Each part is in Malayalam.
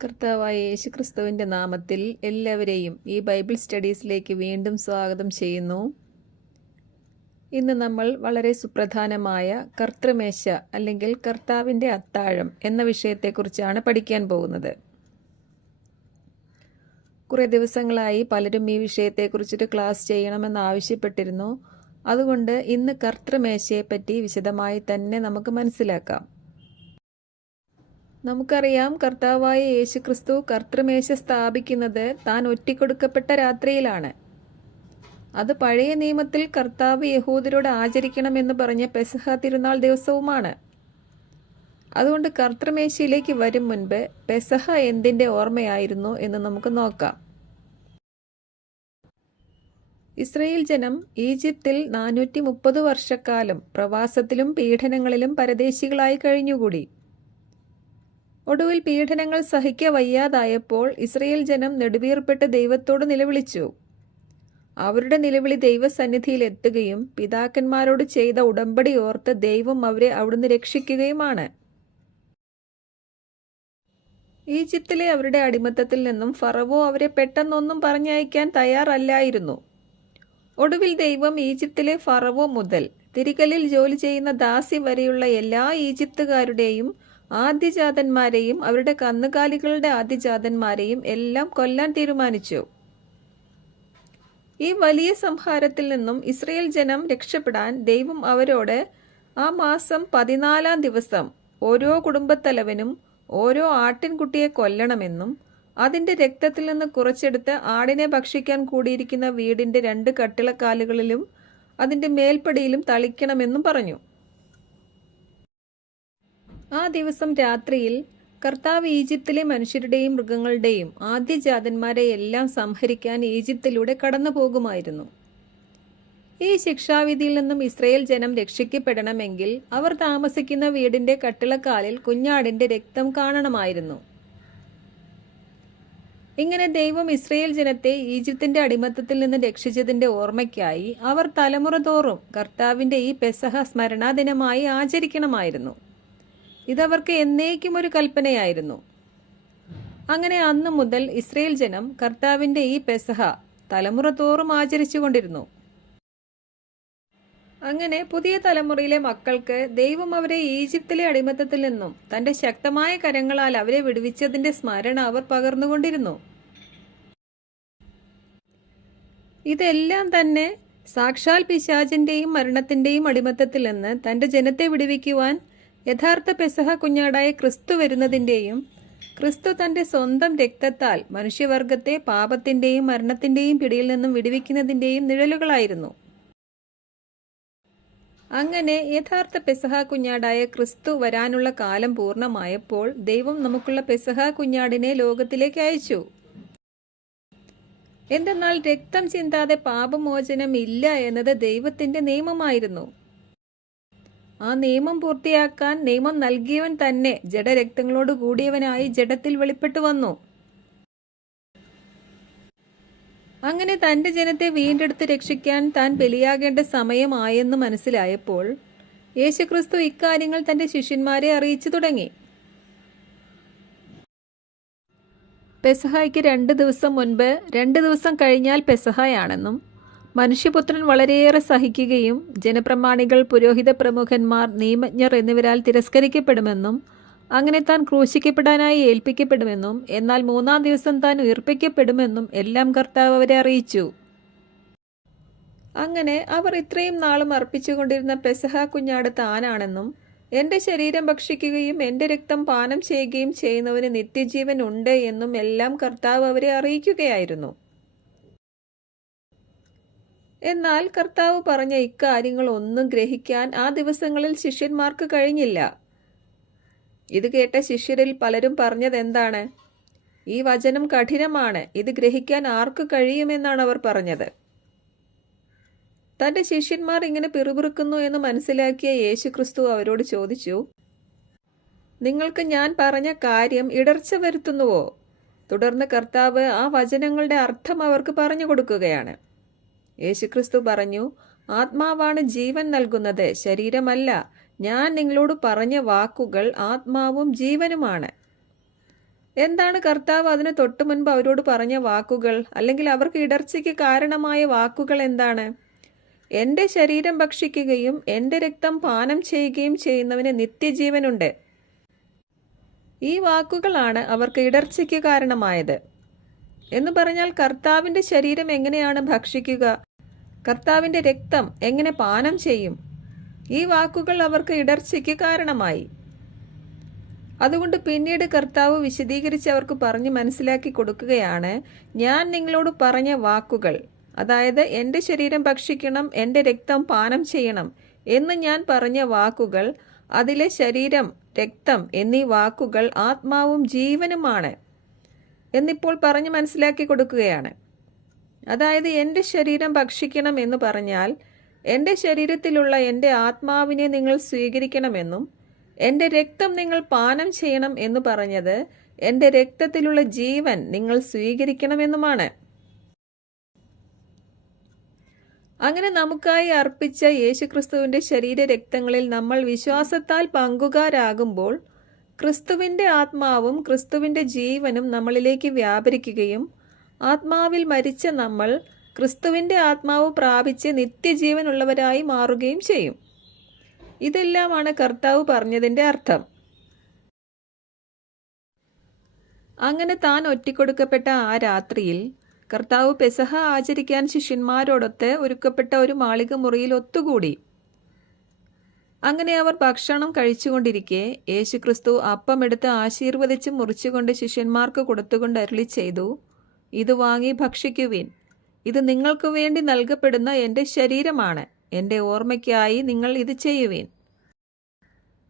കർത്താവായ യേശുക്രിസ്തുവിൻ്റെ നാമത്തിൽ എല്ലാവരെയും ഈ ബൈബിൾ സ്റ്റഡീസിലേക്ക് വീണ്ടും സ്വാഗതം ചെയ്യുന്നു. ഇന്ന് നമ്മൾ വളരെ സുപ്രധാനമായ കർത്തൃമേശ അല്ലെങ്കിൽ കർത്താവിൻ്റെ അത്താഴം എന്ന വിഷയത്തെക്കുറിച്ചാണ് പഠിക്കാൻ പോകുന്നത്. കുറേ ദിവസങ്ങളായി പലരും ഈ വിഷയത്തെക്കുറിച്ചിട്ട് ക്ലാസ് ചെയ്യണമെന്ന് ആവശ്യപ്പെട്ടിരുന്നു. അതുകൊണ്ട് ഇന്ന് കർത്തൃമേശയെപ്പറ്റി വിശദമായി തന്നെ നമുക്ക് മനസ്സിലാക്കാം. നമുക്കറിയാം, കർത്താവായ യേശുക്രിസ്തു കർത്തൃമേശ സ്ഥാപിക്കുന്നത് താൻ ഒറ്റിക്കൊടുക്കപ്പെട്ട രാത്രിയിലാണ്. അത് പഴയ നിയമത്തിൽ കർത്താവ് യഹൂദരോട് ആചരിക്കണമെന്ന് പറഞ്ഞ പെസഹ തിരുനാൾ ദിവസവുമാണ്. അതുകൊണ്ട് കർത്തൃമേശയിലേക്ക് വരും മുൻപ് പെസഹ എന്തിൻ്റെ ഓർമ്മയായിരുന്നു എന്ന് നമുക്ക് നോക്കാം. ഇസ്രയേൽ ജനം ഈജിപ്തിൽ 430 വർഷക്കാലം പ്രവാസത്തിലും പീഡനങ്ങളിലും പരദേശികളായി കഴിഞ്ഞുകൂടി. ഒടുവിൽ പീഡനങ്ങൾ സഹിക്ക വയ്യാതായപ്പോൾ ഇസ്രയേൽ ജനം നെടുവീർപ്പെട്ട് ദൈവത്തോട് നിലവിളിച്ചു. അവരുടെ നിലവിളി ദൈവസന്നിധിയിൽ എത്തുകയും പിതാക്കന്മാരോട് ചെയ്ത ഉടമ്പടി ഓർത്ത് ദൈവം അവരെ അവിടുന്ന് രക്ഷിക്കുകയുമാണ്. ഈജിപ്തിലെ അവരുടെ അടിമത്തത്തിൽ നിന്നും ഫറവോ അവരെ പെട്ടെന്നൊന്നും പറഞ്ഞയക്കാൻ തയ്യാറല്ലായിരുന്നു. ഒടുവിൽ ദൈവം ഈജിപ്തിലെ ഫറവോ മുതൽ തിരികല്ലിൽ ജോലി ചെയ്യുന്ന ദാസി വരെയുള്ള എല്ലാ ഈജിപ്തുകാരുടെയും ആദ്യജാതന്മാരെയും അവരുടെ കന്നുകാലികളുടെ ആദ്യജാതന്മാരെയും എല്ലാം കൊല്ലാൻ തീരുമാനിച്ചു. ഈ വലിയ സംഹാരത്തിൽ നിന്നും ഇസ്രയേൽ ജനം രക്ഷപ്പെടാൻ ദൈവം അവരോട് ആ മാസം 14-ാം ദിവസം ഓരോ കുടുംബത്തലവനും ഓരോ ആട്ടിൻകുട്ടിയെ കൊല്ലണമെന്നും അതിൻ്റെ രക്തത്തിൽ നിന്ന് കുറച്ചെടുത്ത് ആടിനെ ഭക്ഷിക്കാൻ കൂടിയിരിക്കുന്ന വീടിൻ്റെ 2 കട്ടിളക്കാലുകളിലും അതിൻ്റെ മേൽപ്പടിയിലും തളിക്കണമെന്നും പറഞ്ഞു. ആ ദിവസം രാത്രിയിൽ കർത്താവ് ഈജിപ്തിലെ മനുഷ്യരുടെയും മൃഗങ്ങളുടെയും ആദ്യജാതന്മാരെ എല്ലാം സംഹരിക്കാൻ ഈജിപ്തിലൂടെ കടന്നു പോകുമായിരുന്നു. ഈ ശിക്ഷാവിധിയിൽ നിന്നും ഇസ്രയേൽ ജനം രക്ഷിക്കപ്പെടണമെങ്കിൽ അവർ താമസിക്കുന്ന വീടിന്റെ കട്ടിളക്കാലിൽ കുഞ്ഞാടിന്റെ രക്തം കാണണമായിരുന്നു. ഇങ്ങനെ ദൈവം ഇസ്രയേൽ ജനത്തെ ഈജിപ്തിന്റെ അടിമത്തത്തിൽ നിന്ന് രക്ഷിച്ചതിന്റെ ഓർമ്മയ്ക്കായി അവർ തലമുറ തോറും കർത്താവിന്റെ ഈ പെസഹ സ്മരണാ ദിനമായി ആചരിക്കണമായിരുന്നു. ഇതവർക്ക് എന്നേക്കും ഒരു കൽപ്പനയായിരുന്നു. അങ്ങനെ അന്നു മുതൽ ഇസ്രയേൽ ജനം കർത്താവിൻ്റെ ഈ പെസഹ തലമുറ തോറും ആചരിച്ചു കൊണ്ടിരുന്നു. അങ്ങനെ പുതിയ തലമുറയിലെ മക്കൾക്ക് ദൈവം അവരെ ഈജിപ്തിലെ അടിമത്തത്തിൽ നിന്നും തൻ്റെ ശക്തമായ കരങ്ങളാൽ അവരെ വിടുവിച്ചതിൻ്റെ സ്മരണ അവർ പകർന്നുകൊണ്ടിരുന്നു. ഇതെല്ലാം തന്നെ സാക്ഷാൽ പിശാചിൻ്റെയും മരണത്തിൻ്റെയും അടിമത്തത്തിൽ നിന്ന് തൻ്റെ ജനത്തെ വിടുവിക്കുവാൻ യഥാർത്ഥ പെസഹ കുഞ്ഞാടായ ക്രിസ്തു വരുന്നതിൻ്റെയും ക്രിസ്തു തൻ്റെ സ്വന്തം രക്തത്താൽ മനുഷ്യവർഗത്തെ പാപത്തിൻ്റെയും മരണത്തിൻ്റെയും പിടിയിൽ നിന്നും വിടുവിക്കുന്നതിൻ്റെയും നിഴലുകളായിരുന്നു. അങ്ങനെ യഥാർത്ഥ പെസഹ കുഞ്ഞാടായ ക്രിസ്തു വരാനുള്ള കാലം പൂർണ്ണമായപ്പോൾ ദൈവം നമുക്കുള്ള പെസഹ കുഞ്ഞാടിനെ ലോകത്തിലേക്ക് അയച്ചു. എന്തെന്നാൽ രക്തം ചിന്താതെ പാപമോചനം ഇല്ല എന്നത് ദൈവത്തിൻ്റെ നിയമമായിരുന്നു. ആ നിയമം പൂർത്തിയാക്കാൻ നിയമം നൽകിയവൻ തന്നെ ജഡരക്തങ്ങളോട് കൂടിയവനായി ജഡത്തിൽ വെളിപ്പെട്ടു വന്നു. അങ്ങനെ തൻ്റെ ജനത്തെ വീണ്ടെടുത്ത് രക്ഷിക്കാൻ താൻ ബലിയാകേണ്ട സമയമായെന്ന് മനസ്സിലായപ്പോൾ യേശുക്രിസ്തു ഇക്കാര്യങ്ങൾ തൻ്റെ ശിഷ്യന്മാരെ അറിയിച്ചു തുടങ്ങി. പെസഹായ്ക്ക് 2 ദിവസം മുൻപ് 2 ദിവസം കഴിഞ്ഞാൽ പെസഹായാണെന്നും മനുഷ്യപുത്രൻ വളരെയേറെ സഹിക്കുകയും ജനപ്രമാണികൾ, പുരോഹിത പ്രമുഖന്മാർ, നിയമജ്ഞർ എന്നിവരാൽ തിരസ്കരിക്കപ്പെടുമെന്നും അങ്ങനെ താൻ ക്രൂശിക്കപ്പെടാനായി ഏൽപ്പിക്കപ്പെടുമെന്നും എന്നാൽ 3-ാം ദിവസം താൻ ഉയർപ്പിക്കപ്പെടുമെന്നും എല്ലാം കർത്താവ് അവരെ അറിയിച്ചു. അങ്ങനെ അവർ ഇത്രയും നാളും അർപ്പിച്ചുകൊണ്ടിരുന്ന പെസഹ കുഞ്ഞാട് താനാണെന്നും എൻ്റെ ശരീരം ഭക്ഷിക്കുകയും എൻ്റെ രക്തം പാനം ചെയ്യുകയും ചെയ്യുന്നവന് നിത്യജീവൻ ഉണ്ട് എന്നും എല്ലാം കർത്താവ് അവരെ അറിയിക്കുകയായിരുന്നു. എന്നാൽ കർത്താവ് പറഞ്ഞ ഇക്കാര്യങ്ങളൊന്നും ഗ്രഹിക്കാൻ ആ ദിവസങ്ങളിൽ ശിഷ്യന്മാർക്ക് കഴിഞ്ഞില്ല. ഇത് കേട്ട ശിഷ്യരിൽ പലരും പറഞ്ഞതെന്താണ്? ഈ വചനം കഠിനമാണ്, ഇത് ഗ്രഹിക്കാൻ ആർക്ക് കഴിയുമെന്നാണ് അവർ പറഞ്ഞത്. തൻ്റെ ശിഷ്യന്മാർ ഇങ്ങനെ പിറുപിറുക്കുന്നു എന്ന് മനസ്സിലാക്കിയ യേശുക്രിസ്തു അവരോട് ചോദിച്ചു, നിങ്ങൾക്ക് ഞാൻ പറഞ്ഞ കാര്യം ഇടർച്ച വരുത്തുന്നുവോ? തുടർന്ന് കർത്താവ് ആ വചനങ്ങളുടെ അർത്ഥം അവർക്ക് പറഞ്ഞു കൊടുക്കുകയാണ്. യേശുക്രിസ്തു പറഞ്ഞു, ആത്മാവാണ് ജീവൻ നൽകുന്നത്, ശരീരമല്ല. ഞാൻ നിങ്ങളോട് പറഞ്ഞ വാക്കുകൾ ആത്മാവും ജീവനുമാണ്. എന്താണ് കർത്താവ് അതിന് തൊട്ടു മുൻപ് അവരോട് പറഞ്ഞ വാക്കുകൾ, അല്ലെങ്കിൽ അവർക്ക് ഇടർച്ചയ്ക്ക് കാരണമായ വാക്കുകൾ എന്താണ്? എൻ്റെ ശരീരം ഭക്ഷിക്കുകയും എൻ്റെ രക്തം പാനം ചെയ്യുകയും ചെയ്യുന്നവന് നിത്യജീവനുണ്ട്. ഈ വാക്കുകളാണ് അവർക്ക് ഇടർച്ചയ്ക്ക് കാരണമായത്. എന്ന് പറഞ്ഞാൽ കർത്താവിൻ്റെ ശരീരം എങ്ങനെയാണ് ഭക്ഷിക്കുക, കർത്താവിൻ്റെ രക്തം എങ്ങനെ പാനം ചെയ്യും? ഈ വാക്കുകൾ അവർക്ക് ഇടർച്ചയ്ക്ക് കാരണമായി. അതുകൊണ്ട് പിന്നീട് കർത്താവ് വിശദീകരിച്ച് അവർക്ക് പറഞ്ഞ് മനസ്സിലാക്കി കൊടുക്കുകയാണ്, ഞാൻ നിങ്ങളോട് പറഞ്ഞ വാക്കുകൾ, അതായത് എൻ്റെ ശരീരം ഭക്ഷിക്കണം, എൻ്റെ രക്തം പാനം ചെയ്യണം എന്ന് ഞാൻ പറഞ്ഞ വാക്കുകൾ, അതിലെ ശരീരം, രക്തം എന്നീ വാക്കുകൾ ആത്മാവും ജീവനുമാണ് എന്നിപ്പോൾ പറഞ്ഞ് മനസ്സിലാക്കി കൊടുക്കുകയാണ്. അതായത് എൻ്റെ ശരീരം ഭക്ഷിക്കണം എന്ന് പറഞ്ഞാൽ എൻ്റെ ശരീരത്തിലുള്ള എൻ്റെ ആത്മാവിനെ നിങ്ങൾ സ്വീകരിക്കണമെന്നും എൻ്റെ രക്തം നിങ്ങൾ പാനം ചെയ്യണം എന്ന് പറഞ്ഞത് എൻ്റെ രക്തത്തിലുള്ള ജീവൻ നിങ്ങൾ സ്വീകരിക്കണമെന്നുമാണ്. അങ്ങനെ നമുക്കായി അർപ്പിച്ച യേശുക്രിസ്തുവിൻ്റെ ശരീരരക്തങ്ങളിൽ നമ്മൾ വിശ്വാസത്താൽ പങ്കുകാരാകുമ്പോൾ ക്രിസ്തുവിൻ്റെ ആത്മാവും ക്രിസ്തുവിൻ്റെ ജീവനും നമ്മളിലേക്ക് വ്യാപരിക്കുകയും ആത്മാവിൽ മരിച്ച നമ്മൾ ക്രിസ്തുവിൻ്റെ ആത്മാവ് പ്രാപിച്ച് നിത്യജീവനുള്ളവരായി മാറുകയും ചെയ്യും. ഇതെല്ലാമാണ് കർത്താവ് പറഞ്ഞതിൻ്റെ അർത്ഥം. അങ്ങനെ താൻ ഒറ്റിക്കൊടുക്കപ്പെട്ട ആ രാത്രിയിൽ കർത്താവ് പെസഹ ആചരിക്കാൻ ശിഷ്യന്മാരോടൊത്ത് ഒരുക്കപ്പെട്ട ഒരു മാളിക മുറിയിൽ ഒത്തുകൂടി. അങ്ങനെ അവർ ഭക്ഷണം കഴിച്ചുകൊണ്ടിരിക്കെ യേശുക്രിസ്തു അപ്പമെടുത്ത് ആശീർവദിച്ച് മുറിച്ചുകൊണ്ട് ശിഷ്യന്മാർക്ക് കൊടുത്തുകൊണ്ട് അരുളി ചെയ്തു, ഇത് വാങ്ങി ഭക്ഷിക്കുവിൻ, ഇത് നിങ്ങൾക്ക് വേണ്ടി നൽകപ്പെടുന്ന എൻ്റെ ശരീരമാണ്, എൻ്റെ ഓർമ്മയ്ക്കായി നിങ്ങൾ ഇത് ചെയ്യുവിൻ.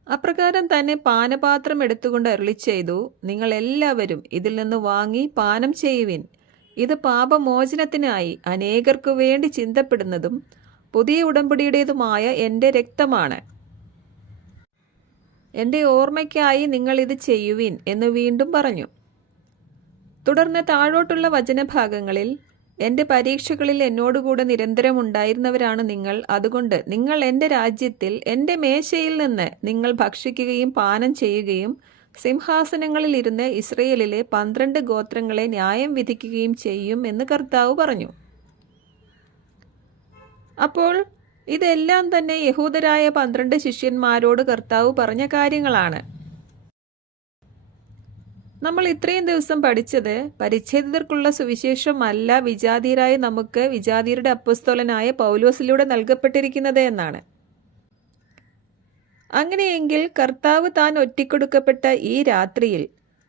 അപ്രകാരം തന്നെ പാനപാത്രം എടുത്തുകൊണ്ട് അരുളി ചെയ്തു, നിങ്ങൾ എല്ലാവരും ഇതിൽ നിന്ന് വാങ്ങി പാനം ചെയ്യുവിൻ, ഇത് പാപമോചനത്തിനായി അനേകർക്കു വേണ്ടി ചിന്തപ്പെടുന്നതും പുതിയ ഉടമ്പടിയുടേതുമായ എൻ്റെ രക്തമാണ്. എൻ്റെ ഓർമ്മയ്ക്കായി നിങ്ങൾ ഇത് ചെയ്യുവിൻ എന്ന് വീണ്ടും പറഞ്ഞു. തുടർന്ന് താഴോട്ടുള്ള വചനഭാഗങ്ങളിൽ, എൻ്റെ പരീക്ഷകളിൽ എന്നോടുകൂടെ നിരന്തരം ഉണ്ടായിരുന്നവരാണ് നിങ്ങൾ, അതുകൊണ്ട് നിങ്ങൾ എൻ്റെ രാജ്യത്തിൽ എൻ്റെ മേശയിൽ നിന്ന് നിങ്ങൾ ഭക്ഷിക്കുകയും പാനം ചെയ്യുകയും സിംഹാസനങ്ങളിൽ ഇരുന്ന് ഇസ്രയേലിലെ 12 ഗോത്രങ്ങളെ ന്യായം വിധിക്കുകയും ചെയ്യും എന്ന് കർത്താവ് പറഞ്ഞു. അപ്പോൾ ഇതെല്ലാം തന്നെ യഹൂദരായ 12 ശിഷ്യന്മാരോട് കർത്താവ് പറഞ്ഞ കാര്യങ്ങളാണ്. നമ്മൾ ഇത്രയും ദിവസം പഠിച്ചത് പരിച്ഛേദിതർക്കുള്ള സുവിശേഷം അല്ല വിജാതീയരായ നമുക്ക് വിജാതീയരുടെ അപ്പോസ്തലനായ പൗലോസിലൂടെ നൽകപ്പെട്ടിരിക്കുന്നത് എന്നാണ്. അങ്ങനെയെങ്കിൽ കർത്താവ് താൻ ഒറ്റിക്കൊടുക്കപ്പെട്ട ഈ രാത്രിയിൽ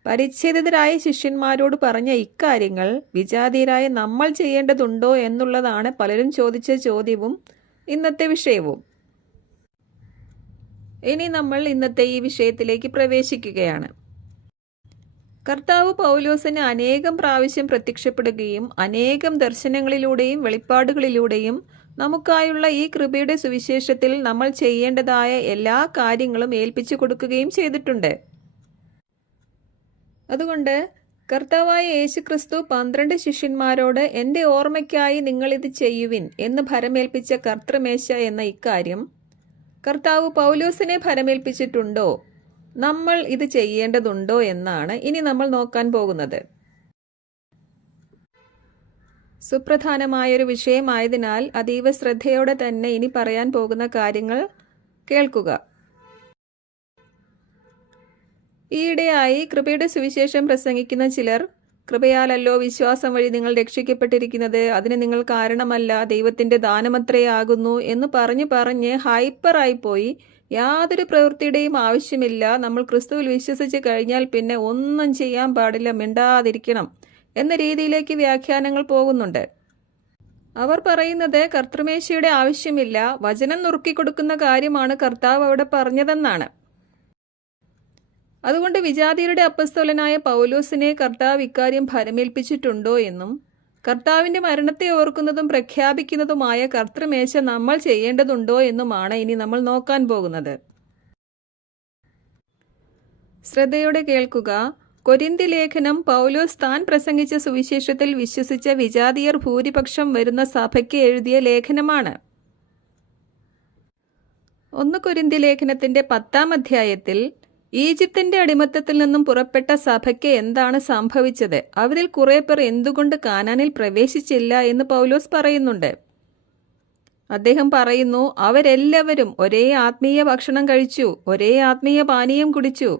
പരിച്ഛേദിതരായ ശിഷ്യന്മാരോട് പറഞ്ഞ ഇക്കാര്യങ്ങൾ വിജാതീയരായ നമ്മൾ ചെയ്യേണ്ടതുണ്ടോ എന്നുള്ളതാണ് പലരും ചോദിച്ച ചോദ്യവും ഇന്നത്തെ വിഷയവും. ഇനി നമ്മൾ ഇന്നത്തെ ഈ വിഷയത്തിലേക്ക് പ്രവേശിക്കുകയാണ്. കർത്താവ് പൗലോസിന് അനേകം പ്രാവശ്യം പ്രത്യക്ഷപ്പെടുകയും അനേകം ദർശനങ്ങളിലൂടെയും വെളിപ്പാടുകളിലൂടെയും നമുക്കായുള്ള ഈ കൃപയുടെ സുവിശേഷത്തിൽ നമ്മൾ ചെയ്യേണ്ടതായ എല്ലാ കാര്യങ്ങളും ഏൽപ്പിച്ചു കൊടുക്കുകയും ചെയ്തിട്ടുണ്ട്. അതുകൊണ്ട് കർത്താവായ യേശുക്രിസ്തു 12 ശിഷ്യന്മാരോട് എൻ്റെ ഓർമ്മയ്ക്കായി നിങ്ങളിത് ചെയ്യുവിൻ എന്ന് ഭരമേൽപ്പിച്ച കർത്തൃമേശ എന്ന ഇക്കാര്യം കർത്താവ് പൗലോസിനെ ഭരമേൽപ്പിച്ചിട്ടുണ്ടോ, നമ്മൾ ഇത് ചെയ്യേണ്ടതുണ്ടോ എന്നാണ് ഇനി നമ്മൾ നോക്കാൻ പോകുന്നത്. സുപ്രധാനമായൊരു വിഷയമായതിനാൽ അതീവ ശ്രദ്ധയോടെ തന്നെ ഇനി പറയാൻ പോകുന്ന കാര്യങ്ങൾ കേൾക്കുക. ഈയിടെയായി കൃപയുടെ സുവിശേഷം പ്രസംഗിക്കുന്ന ചിലർ, കൃപയാലല്ലോ വിശ്വാസം വഴി നിങ്ങൾ രക്ഷിക്കപ്പെട്ടിരിക്കുന്നത്, അതിന് നിങ്ങൾ കാരണമല്ല, ദൈവത്തിൻ്റെ ദാനമത്രയാകുന്നു എന്ന് പറഞ്ഞ് ഹൈപ്പറായിപ്പോയി, യാതൊരു പ്രവൃത്തിയുടെയും ആവശ്യമില്ല, നമ്മൾ ക്രിസ്തുവിൽ വിശ്വസിച്ച് കഴിഞ്ഞാൽ പിന്നെ ഒന്നും ചെയ്യാൻ പാടില്ല, മിണ്ടാതിരിക്കണം എന്ന രീതിയിലേക്ക് വ്യാഖ്യാനങ്ങൾ പോകുന്നുണ്ട്. അവർ പറയുന്നത് കർത്തൃമേശയുടെ ആവശ്യമില്ല, വചനം നുറുക്കിക്കൊടുക്കുന്ന കാര്യമാണ് കർത്താവ് അവിടെ പറഞ്ഞതെന്നാണ്. അതുകൊണ്ട് വിജാതീയരുടെ അപ്പസ്തോലനായ പൗലോസിനെ കർത്താവ് ഇക്കാര്യം ഭരമേൽപ്പിച്ചിട്ടുണ്ടോ എന്നും കർത്താവിൻ്റെ മരണത്തെ ഓർക്കുന്നതും പ്രഖ്യാപിക്കുന്നതുമായ കർത്തൃമേശ നമ്മൾ ചെയ്യേണ്ടതുണ്ടോ എന്നുമാണ് ഇനി നമ്മൾ നോക്കാൻ പോകുന്നത്. ശ്രദ്ധയോടെ കേൾക്കുക. കൊരിന്തി ലേഖനം പൗലോസ് താൻ പ്രസംഗിച്ച സുവിശേഷത്തിൽ വിശ്വസിച്ച വിജാതീയർ ഭൂരിപക്ഷം വരുന്ന സഭയ്ക്ക് എഴുതിയ ലേഖനമാണ്. 1 കൊരിന്തി ലേഖനത്തിൻ്റെ 10-ാം അധ്യായത്തിൽ ഈജിപ്തിന്റെ അടിമത്തത്തിൽ നിന്നും പുറപ്പെട്ട സഭയ്ക്ക് എന്താണ് സംഭവിച്ചത്? അവരിൽ കുറെ പേർ എന്തുകൊണ്ട് കാനാനിൽ പ്രവേശിച്ചില്ല എന്ന് പൗലോസ് പറയുന്നുണ്ട്. അദ്ദേഹം പറയുന്നു, അവരെല്ലാവരും ഒരേ ആത്മീയ ഭക്ഷണം കഴിച്ചു, ഒരേ ആത്മീയ പാനീയം കുടിച്ചു.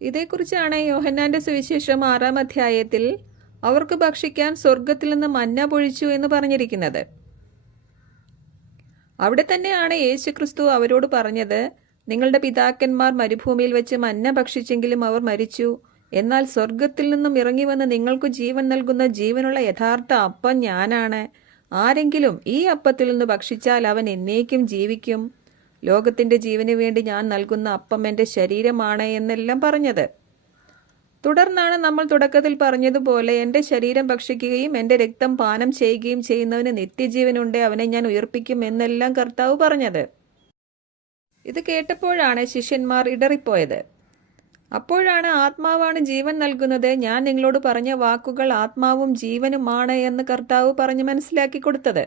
ഇതേക്കുറിച്ചാണ് യോഹന്നാന്റെ സുവിശേഷം 6-ാം അധ്യായത്തിൽ അവർക്ക് ഭക്ഷിക്കാൻ സ്വർഗത്തിൽ നിന്ന് മന്ന പൊഴിച്ചു എന്ന് പറഞ്ഞിരിക്കുന്നത്. അവിടെ തന്നെയാണ് യേശുക്രിസ്തു അവരോട് പറഞ്ഞത്, നിങ്ങളുടെ പിതാക്കന്മാർ മരുഭൂമിയിൽ വെച്ച് മന്ന ഭക്ഷിച്ചെങ്കിലും അവർ മരിച്ചു. എന്നാൽ സ്വർഗത്തിൽ നിന്നും ഇറങ്ങി വന്ന് നിങ്ങൾക്ക് ജീവൻ നൽകുന്ന ജീവനുള്ള യഥാർത്ഥ അപ്പം ഞാനാണ്. ആരെങ്കിലും ഈ അപ്പത്തിൽ നിന്ന് ഭക്ഷിച്ചാൽ അവൻ എന്നേക്കും ജീവിക്കും. ലോകത്തിൻ്റെ ജീവന് വേണ്ടി ഞാൻ നൽകുന്ന അപ്പം എൻ്റെ ശരീരമാണ് എന്നെല്ലാം പറഞ്ഞത്. തുടർന്നാണ് നമ്മൾ തുടക്കത്തിൽ പറഞ്ഞതുപോലെ, എൻ്റെ ശരീരം ഭക്ഷിക്കുകയും എൻ്റെ രക്തം പാനം ചെയ്യുകയും ചെയ്യുന്നവന് നിത്യജീവനുണ്ട്, അവനെ ഞാൻ ഉയർപ്പിക്കും എന്നെല്ലാം കർത്താവ് പറഞ്ഞത്. ഇത് കേട്ടപ്പോഴാണ് ശിഷ്യന്മാർ ഇടറിപ്പോയത്. അപ്പോഴാണ് ആത്മാവാണ് ജീവൻ നൽകുന്നത്, ഞാൻ നിങ്ങളോട് പറഞ്ഞ വാക്കുകൾ ആത്മാവും ജീവനുമാണ് എന്ന് കർത്താവ് പറഞ്ഞ് മനസ്സിലാക്കി കൊടുത്തത്.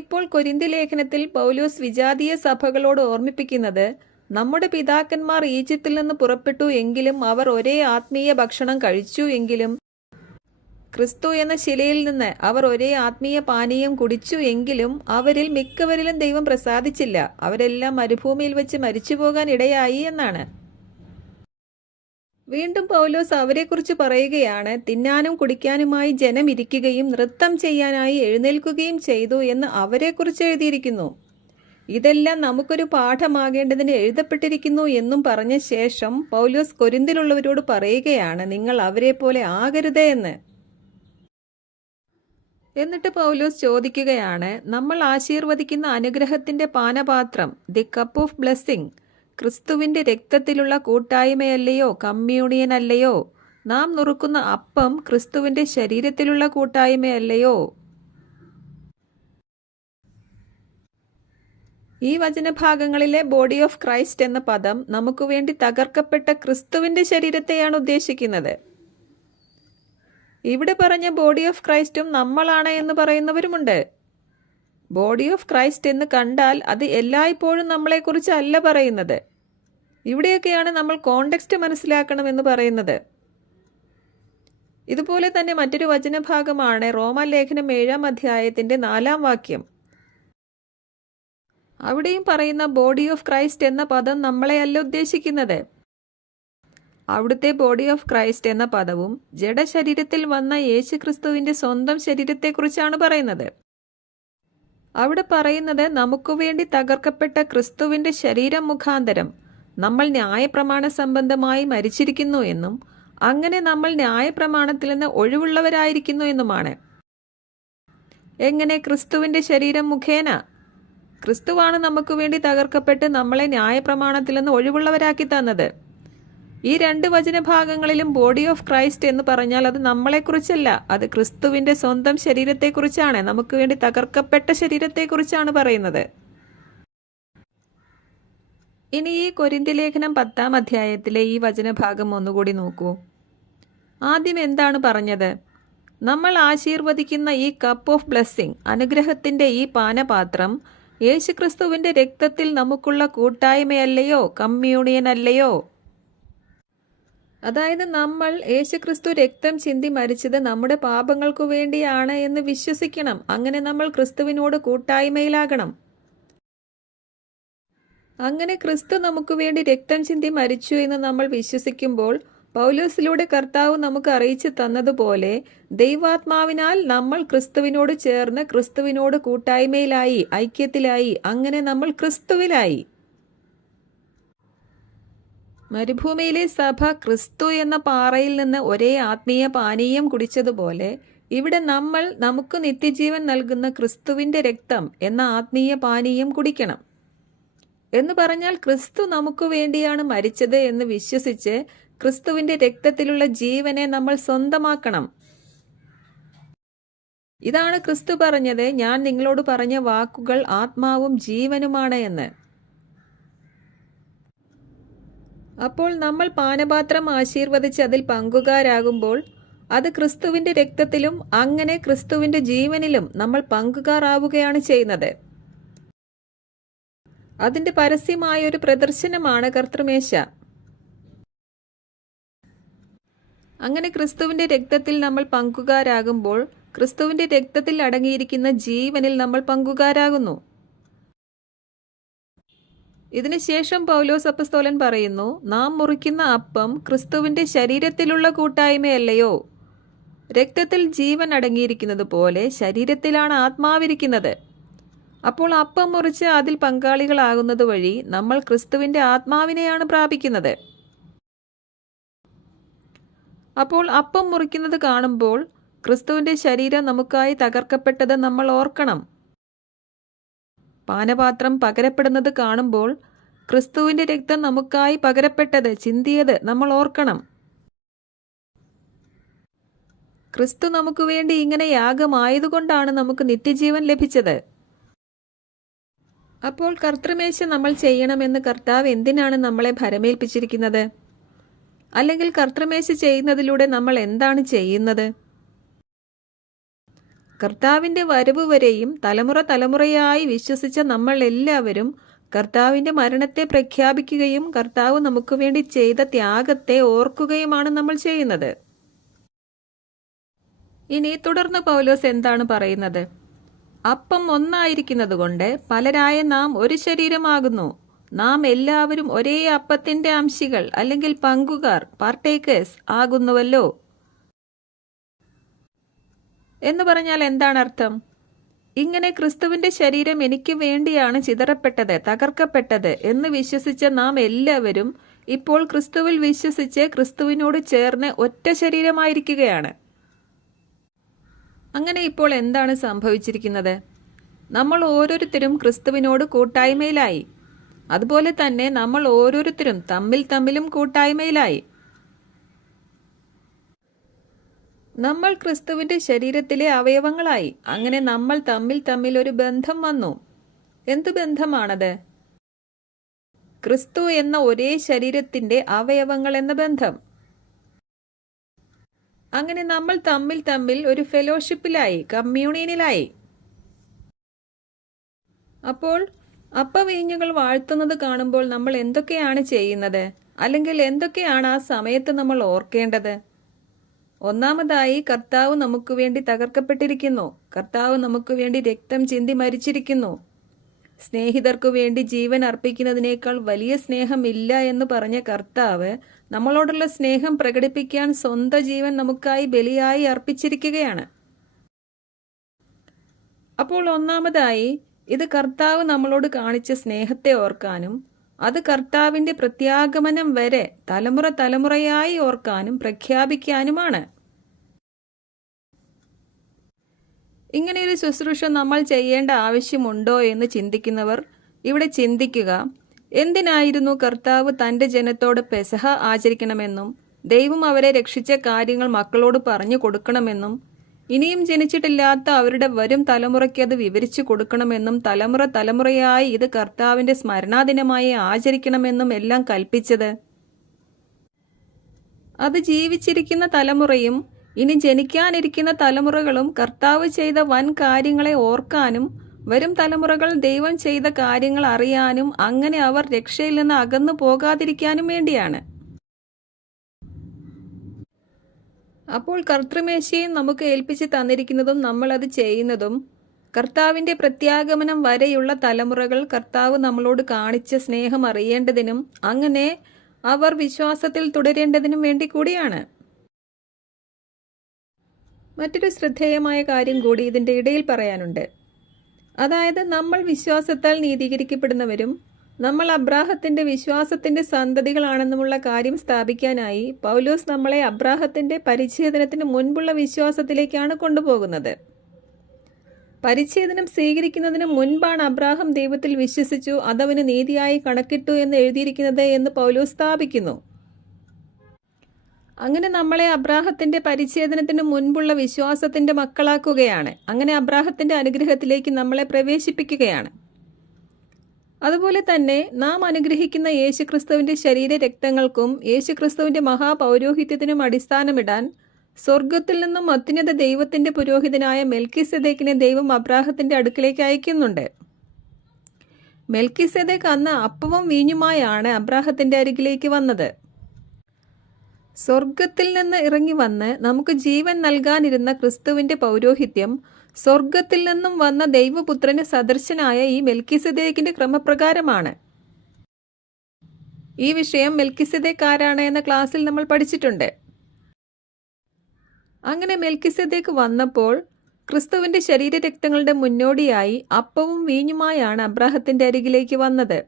ഇപ്പോൾ കൊരിന്തി ലേഖനത്തിൽ പൗലോസ് വിജാതീയ സഭകളോട് ഓർമ്മിപ്പിക്കുന്നത്, നമ്മുടെ പിതാക്കന്മാർ ഈജിപ്തിൽ നിന്ന് പുറപ്പെട്ടു എങ്കിലും അവർ ഒരേ ആത്മീയ ഭക്ഷണം കഴിച്ചു എങ്കിലും, ക്രിസ്തു എന്ന ശിലയിൽ നിന്ന് അവർ ഒരേ ആത്മീയ പാനീയം കുടിച്ചു എങ്കിലും അവരിൽ മിക്കവരിലും ദൈവം പ്രസാദിച്ചില്ല. അവരെല്ലാം മരുഭൂമിയിൽ വെച്ച് മരിച്ചു പോകാൻ ഇടയായി എന്നാണ്. വീണ്ടും പൗലോസ് അവരെക്കുറിച്ച് പറയുകയാണ്, തിന്നാനും കുടിക്കാനുമായി ജനം ഇരിക്കുകയും നൃത്തം ചെയ്യാനായി എഴുന്നേൽക്കുകയും ചെയ്തു എന്ന് അവരെക്കുറിച്ച് എഴുതിയിരിക്കുന്നു. ഇതെല്ലാം നമുക്കൊരു പാഠമാകേണ്ടതിന് എഴുതപ്പെട്ടിരിക്കുന്നു എന്നും പറഞ്ഞ ശേഷം പൗലോസ് കൊരിന്തിലുള്ളവരോട് പറയുകയാണ്, നിങ്ങൾ അവരെ പോലെ ആകരുതേ എന്ന്. എന്നിട്ട് പൗലോസ് ചോദിക്കുകയാണ്, നമ്മൾ ആശീർവദിക്കുന്ന അനുഗ്രഹത്തിന്റെ പാനപാത്രം, ദി കപ്പ് ഓഫ് ബ്ലെസ്സിങ്, ക്രിസ്തുവിന്റെ രക്തത്തിലുള്ള കൂട്ടായ്മയല്ലയോ, കമ്മ്യൂണിയൻ അല്ലയോ? നാം നുറുക്കുന്ന അപ്പം ക്രിസ്തുവിന്റെ ശരീരത്തിലുള്ള കൂട്ടായ്മയല്ലയോ? ഈ വചനഭാഗങ്ങളിലെ ബോഡി ഓഫ് ക്രൈസ്റ്റ് എന്ന പദം നമുക്ക് വേണ്ടി തകർക്കപ്പെട്ട ക്രിസ്തുവിന്റെ ശരീരത്തെയാണ് ഉദ്ദേശിക്കുന്നത്. ഇവിടെ പറഞ്ഞ ബോഡി ഓഫ് ക്രൈസ്റ്റും നമ്മളാണ് എന്ന് പറയുന്നവരുമുണ്ട്. ബോഡി ഓഫ് ക്രൈസ്റ്റ് എന്ന് കണ്ടാൽ അത് എല്ലായ്പ്പോഴും നമ്മളെക്കുറിച്ച് അല്ല പറയുന്നത്. ഇവിടെയൊക്കെയാണ് നമ്മൾ കോണ്ടെക്സ്റ്റ് മനസ്സിലാക്കണമെന്ന് പറയുന്നത്. ഇതുപോലെ തന്നെ മറ്റൊരു വചനഭാഗമാണ് റോമാലേഖനം 7-ാം അധ്യായത്തിന്റെ 4-ാം വാക്യം. അവിടെയും പറയുന്ന ബോഡി ഓഫ് ക്രൈസ്റ്റ് എന്ന പദം നമ്മളെയല്ല ഉദ്ദേശിക്കുന്നത്. അവിടുത്തെ ബോഡി ഓഫ് ക്രൈസ്റ്റ് എന്ന പദവും ജഡശരീരത്തിൽ വന്ന യേശുക്രിസ്തുവിന്റെ സ്വന്തം ശരീരത്തെക്കുറിച്ചാണ് പറയുന്നത്. അവിടെ പറയുന്നത്, നമുക്ക് വേണ്ടി തകർക്കപ്പെട്ട ക്രിസ്തുവിന്റെ ശരീരം മുഖാന്തരം നമ്മൾ ന്യായപ്രമാണ സംബന്ധമായി മരിച്ചിരിക്കുന്നു എന്നും അങ്ങനെ നമ്മൾ ന്യായപ്രമാണത്തിൽ നിന്ന് ഒഴിവുള്ളവരായിരിക്കുന്നു എന്നുമാണ്. എങ്ങനെ? ക്രിസ്തുവിന്റെ ശരീരം മുഖേന. ക്രിസ്തുവാണ് നമുക്ക് വേണ്ടി തകർക്കപ്പെട്ട് നമ്മളെ ന്യായപ്രമാണത്തിൽ നിന്ന് ഒഴിവുള്ളവരാക്കി തന്നത്. ഈ 2 വചനഭാഗങ്ങളിലും ബോഡി ഓഫ് ക്രൈസ്റ്റ് എന്ന് പറഞ്ഞാൽ അത് നമ്മളെക്കുറിച്ചല്ല, അത് ക്രിസ്തുവിന്റെ സ്വന്തം ശരീരത്തെക്കുറിച്ചാണ്, നമുക്ക് വേണ്ടി തകർക്കപ്പെട്ട ശരീരത്തെക്കുറിച്ചാണ് പറയുന്നത്. ഇനി ഈ കൊരിന്തി ലേഖനം 10-ാം അധ്യായത്തിലെ ഈ വചനഭാഗം ഒന്നുകൂടി നോക്കൂ. ആദ്യം എന്താണ് പറഞ്ഞത്? നമ്മൾ ആശീർവദിക്കുന്ന ഈ കപ്പ് ഓഫ് ബ്ലെസ്സിങ്, അനുഗ്രഹത്തിന്റെ ഈ പാനപാത്രം യേശുക്രിസ്തുവിന്റെ രക്തത്തിൽ നമുക്കുള്ള കൂട്ടായ്മയല്ലയോ, കമ്മ്യൂണിയൻ അല്ലയോ? അതായത് നമ്മൾ യേശുക്രിസ്തു രക്തം ചിന്തി മരിച്ചത് നമ്മുടെ പാപങ്ങൾക്കു വേണ്ടിയാണ് എന്ന് വിശ്വസിക്കണം. അങ്ങനെ നമ്മൾ ക്രിസ്തുവിനോട് കൂട്ടായ്മയിലാകണം. അങ്ങനെ ക്രിസ്തു നമുക്ക് വേണ്ടി രക്തം ചിന്തി മരിച്ചു എന്ന് നമ്മൾ വിശ്വസിക്കുമ്പോൾ പൗലോസിലൂടെ കർത്താവ് നമുക്ക് അറിയിച്ചു തന്നതുപോലെ ദൈവാത്മാവിനാൽ നമ്മൾ ക്രിസ്തുവിനോട് ചേർന്ന് ക്രിസ്തുവിനോട് കൂട്ടായ്മയിലായി, ഐക്യത്തിലായി. അങ്ങനെ നമ്മൾ ക്രിസ്തുവിലായി. മരുഭൂമിയിലെ സഭ ക്രിസ്തു എന്ന പാറയിൽ നിന്ന് ഒരേ ആത്മീയ പാനീയം കുടിച്ചതുപോലെ ഇവിടെ നമ്മൾ നമുക്ക് നിത്യജീവൻ നൽകുന്ന ക്രിസ്തുവിന്റെ രക്തം എന്ന ആത്മീയ പാനീയം കുടിക്കണം. എന്ന് പറഞ്ഞാൽ ക്രിസ്തു നമുക്ക് വേണ്ടിയാണ് മരിച്ചത് എന്ന് വിശ്വസിച്ച് ക്രിസ്തുവിന്റെ രക്തത്തിലുള്ള ജീവനെ നമ്മൾ സ്വന്തമാക്കണം. ഇതാണ് ക്രിസ്തു പറഞ്ഞത്, ഞാൻ നിങ്ങളോട് പറഞ്ഞ വാക്കുകൾ ആത്മാവും ജീവനുമാണ് എന്ന്. അപ്പോൾ നമ്മൾ പാനപാത്രം ആശീർവദിച്ച് അതിൽ പങ്കുകാരാകുമ്പോൾ അത് ക്രിസ്തുവിന്റെ രക്തത്തിലും അങ്ങനെ ക്രിസ്തുവിന്റെ ജീവനിലും നമ്മൾ പങ്കുകാരാവുകയാണ് ചെയ്യുന്നത്. അതിൻ്റെ പരസ്യമായ ഒരു പ്രദർശനമാണ് കർത്തൃമേശ. അങ്ങനെ ക്രിസ്തുവിൻ്റെ രക്തത്തിൽ നമ്മൾ പങ്കുകാരാകുമ്പോൾ ക്രിസ്തുവിൻ്റെ രക്തത്തിൽ അടങ്ങിയിരിക്കുന്ന ജീവനിൽ നമ്മൾ പങ്കുകാരാകുന്നു. ഇതിനുശേഷം പൗലോസ് അപ്പസ്തോലൻ പറയുന്നു, നാം മുറിക്കുന്ന അപ്പം ക്രിസ്തുവിൻ്റെ ശരീരത്തിലുള്ള കൂട്ടായ്മയല്ലയോ? രക്തത്തിൽ ജീവൻ അടങ്ങിയിരിക്കുന്നത് പോലെ ശരീരത്തിലാണ് ആത്മാവിരിക്കുന്നത്. അപ്പോൾ അപ്പം മുറിച്ച് അതിൽ പങ്കാളികളാകുന്നത് വഴി നമ്മൾ ക്രിസ്തുവിൻ്റെ ആത്മാവിനെയാണ് പ്രാപിക്കുന്നത്. അപ്പോൾ അപ്പം മുറിക്കുന്നത് കാണുമ്പോൾ ക്രിസ്തുവിൻ്റെ ശരീരം നമുക്കായി തകർക്കപ്പെട്ടത് നമ്മൾ ഓർക്കണം. പാനപാത്രം പകരപ്പെടുന്നത് കാണുമ്പോൾ ക്രിസ്തുവിൻ്റെ രക്തം നമുക്കായി പകരപ്പെട്ടത്, ചിന്തിയത് നമ്മൾ ഓർക്കണം. ക്രിസ്തു നമുക്ക് വേണ്ടി ഇങ്ങനെ യാഗമായതുകൊണ്ടാണ് നമുക്ക് നിത്യജീവൻ ലഭിച്ചത്. അപ്പോൾ കർത്തൃമേശ നമ്മൾ ചെയ്യണമെന്ന് കർത്താവ് എന്തിനാണ് നമ്മളെ ഭരമേൽപ്പിച്ചിരിക്കുന്നത്? അല്ലെങ്കിൽ കർത്തൃമേശ ചെയ്യുന്നതിലൂടെ നമ്മൾ എന്താണ് ചെയ്യുന്നത്? കർത്താവിൻ്റെ വരവ് വരെയും തലമുറയായി വിശ്വസിച്ച നമ്മൾ എല്ലാവരും കർത്താവിൻ്റെ മരണത്തെ പ്രഖ്യാപിക്കുകയും കർത്താവ് നമുക്ക് വേണ്ടി ചെയ്ത ത്യാഗത്തെ ഓർക്കുകയുമാണ് നമ്മൾ ചെയ്യുന്നത്. ഇനി തുടർന്ന് പൗലോസ് എന്താണ് പറയുന്നത്? അപ്പം ഒന്നായിരിക്കുന്നത് കൊണ്ട് പലരായ നാം ഒരു ശരീരമാകുന്നു. നാം എല്ലാവരും ഒരേ അപ്പത്തിൻ്റെ അംശികൾ അല്ലെങ്കിൽ പങ്കുകാർ, പാർട്ടേക്കേഴ്സ് ആകുന്നുവല്ലോ. എന്ന് പറഞ്ഞാൽ എന്താണ് അർത്ഥം? ഇങ്ങനെ ക്രിസ്തുവിൻ്റെ ശരീരം എനിക്ക് വേണ്ടിയാണ് ചിതറപ്പെട്ടത്, തകർക്കപ്പെട്ടത് എന്ന് വിശ്വസിച്ച നാം എല്ലാവരും ഇപ്പോൾ ക്രിസ്തുവിൽ വിശ്വസിച്ച് ക്രിസ്തുവിനോട് ചേർന്ന് ഒറ്റ ശരീരമായിരിക്കുകയാണ്. അങ്ങനെ ഇപ്പോൾ എന്താണ് സംഭവിച്ചിരിക്കുന്നത്? നമ്മൾ ഓരോരുത്തരും ക്രിസ്തുവിനോട് കൂട്ടായ്മയിലായി. അതുപോലെ തന്നെ നമ്മൾ ഓരോരുത്തരും തമ്മിലും കൂട്ടായ്മയിലായി. നമ്മൾ ക്രിസ്തുവിൻ്റെ ശരീരത്തിലെ അവയവങ്ങളായി. അങ്ങനെ നമ്മൾ തമ്മിൽ ഒരു ബന്ധം വന്നു. എന്തു ബന്ധമാണത്? ക്രിസ്തു എന്ന ഒരേ ശരീരത്തിൻ്റെ അവയവങ്ങൾ എന്ന ബന്ധം. അങ്ങനെ നമ്മൾ തമ്മിൽ ഒരു ഫെലോഷിപ്പിലായി, കമ്മ്യൂണിയനിലായി. അപ്പോൾ അപ്പവീഞ്ഞുകൾ വാഴ്ത്തുന്നത് കാണുമ്പോൾ നമ്മൾ എന്തൊക്കെയാണ് ചെയ്യുന്നത്? അല്ലെങ്കിൽ എന്തൊക്കെയാണ് ആ സമയത്ത് നമ്മൾ ഓർക്കേണ്ടത്? ഒന്നാമതായി, കർത്താവ് നമുക്ക് വേണ്ടി തകർക്കപ്പെട്ടിരിക്കുന്നു. കർത്താവ് നമുക്ക് വേണ്ടി രക്തം ചിന്തി മരിച്ചിരിക്കുന്നു. സ്നേഹിതർക്കു വേണ്ടി ജീവൻ അർപ്പിക്കുന്നതിനേക്കാൾ വലിയ സ്നേഹമില്ല എന്ന് പറഞ്ഞ കർത്താവ് നമ്മളോടുള്ള സ്നേഹം പ്രകടിപ്പിക്കാൻ സ്വന്തം ജീവൻ നമുക്കായി ബലിയായി അർപ്പിച്ചിരിക്കുകയാണ്. അപ്പോൾ ഒന്നാമതായി, ഇത് കർത്താവ് നമ്മളോട് കാണിച്ച സ്നേഹത്തെ ഓർക്കാനും അത് കർത്താവിൻ്റെ പ്രത്യാഗമനം വരെ തലമുറയായി ഓർക്കാനും പ്രഖ്യാപിക്കാനുമാണ്. ഇങ്ങനെയൊരു ശുശ്രൂഷ നമ്മൾ ചെയ്യേണ്ട ആവശ്യമുണ്ടോ എന്ന് ചിന്തിക്കുന്നവർ ഇവിടെ ചിന്തിക്കുക. എന്തിനായിരുന്നു കർത്താവ് തൻ്റെ ജനത്തോട് പെസഹ ആചരിക്കണമെന്നും ദൈവം അവരെ രക്ഷിച്ച കാര്യങ്ങൾ മക്കളോട് പറഞ്ഞു കൊടുക്കണമെന്നും ഇനിയും ജനിച്ചിട്ടില്ലാത്ത അവരുടെ വരും തലമുറയ്ക്ക് അത് വിവരിച്ചു കൊടുക്കണമെന്നും തലമുറയായി ഇത് കർത്താവിൻ്റെ സ്മരണാദിനമായി ആചരിക്കണമെന്നും എല്ലാം കൽപ്പിച്ചത്? അത് ജീവിച്ചിരിക്കുന്ന തലമുറയും ഇനി ജനിക്കാനിരിക്കുന്ന തലമുറകളും കർത്താവ് ചെയ്ത വൻ കാര്യങ്ങളെ ഓർക്കാനും വരും തലമുറകൾ ദൈവം ചെയ്ത കാര്യങ്ങൾ അറിയാനും അങ്ങനെ അവർ രക്ഷയിൽ നിന്ന് അകന്നു പോകാതിരിക്കാനും വേണ്ടിയാണ്. അപ്പോൾ കർത്തൃമേശയും നമുക്ക് ഏൽപ്പിച്ച് തന്നിരിക്കുന്നതും നമ്മളത് ചെയ്യുന്നതും കർത്താവിൻ്റെ പ്രത്യാഗമനം വരെയുള്ള തലമുറകൾ കർത്താവ് നമ്മളോട് കാണിച്ച സ്നേഹം അറിയേണ്ടതിനും അങ്ങനെ അവർ വിശ്വാസത്തിൽ തുടരേണ്ടതിനും വേണ്ടി കൂടിയാണ്. മറ്റൊരു ശ്രദ്ധേയമായ കാര്യം കൂടി ഇതിൻ്റെ ഇടയിൽ പറയാനുണ്ട്. അതായത്, നമ്മൾ വിശ്വാസത്താൽ നീതീകരിക്കപ്പെടുന്നവരും നമ്മൾ അബ്രാഹത്തിൻ്റെ വിശ്വാസത്തിൻ്റെ സന്തതികളാണെന്നുമുള്ള കാര്യം സ്ഥാപിക്കാനായി പൗലോസ് നമ്മളെ അബ്രാഹത്തിൻ്റെ പരിച്ഛേദനത്തിന് മുൻപുള്ള വിശ്വാസത്തിലേക്കാണ് കൊണ്ടുപോകുന്നത്. പരിച്ഛേദനം സ്വീകരിക്കുന്നതിന് മുൻപാണ് അബ്രാഹം ദൈവത്തിൽ വിശ്വസിച്ചു, അതവന് നീതിയായി കണക്കിട്ടു എന്ന് എഴുതിയിരിക്കുന്നത് എന്ന് പൗലോസ് സ്ഥാപിക്കുന്നു. അങ്ങനെ നമ്മളെ അബ്രാഹത്തിൻ്റെ പരിച്ഛേദനത്തിന് മുൻപുള്ള വിശ്വാസത്തിൻ്റെ മക്കളാക്കുകയാണ്. അങ്ങനെ അബ്രാഹത്തിൻ്റെ അനുഗ്രഹത്തിലേക്ക് നമ്മളെ പ്രവേശിപ്പിക്കുകയാണ്. അതുപോലെ തന്നെ നാം അനുഗ്രഹിക്കുന്ന യേശുക്രിസ്തുവിൻ്റെ ശരീര രക്തങ്ങൾക്കും യേശുക്രിസ്തുവിൻ്റെ മഹാപൗരോഹിത്യത്തിനും അടിസ്ഥാനമിടാൻ സ്വർഗത്തിൽ നിന്നും അത്യുന്നത ദൈവത്തിൻ്റെ പുരോഹിതനായ മെൽക്കിസെദേക്കിനെ ദൈവം അബ്രാഹത്തിൻ്റെ അടുക്കിലേക്ക് അയക്കുന്നുണ്ട്. മെൽക്കിസേദെക്ക് അന്ന് അപ്പവും വീഞ്ഞുമായാണ് അബ്രാഹത്തിന്റെ അരികിലേക്ക് വന്നത്. സ്വർഗത്തിൽ നിന്ന് ഇറങ്ങി വന്ന് നമുക്ക് ജീവൻ നൽകാനിരുന്ന ക്രിസ്തുവിന്റെ പൗരോഹിത്യം സ്വർഗത്തിൽ നിന്നും വന്ന ദൈവപുത്രന് സദൃശനായ ഈ മെൽക്കിസേദെക്കിന്റെ ക്രമപ്രകാരമാണ്. ഈ വിഷയം മെൽക്കിസേദെക്ക് ആരാണ് എന്ന ക്ലാസ്സിൽ നമ്മൾ പഠിച്ചിട്ടുണ്ട്. അങ്ങനെ മെൽക്കിസേദെക്ക് വന്നപ്പോൾ ക്രിസ്തുവിന്റെ ശരീരരക്തങ്ങളുടെ മുന്നോടിയായി അപ്പവും വീഞ്ഞുമായാണ് അബ്രാഹത്തിന്റെ അരികിലേക്ക് വന്നത്.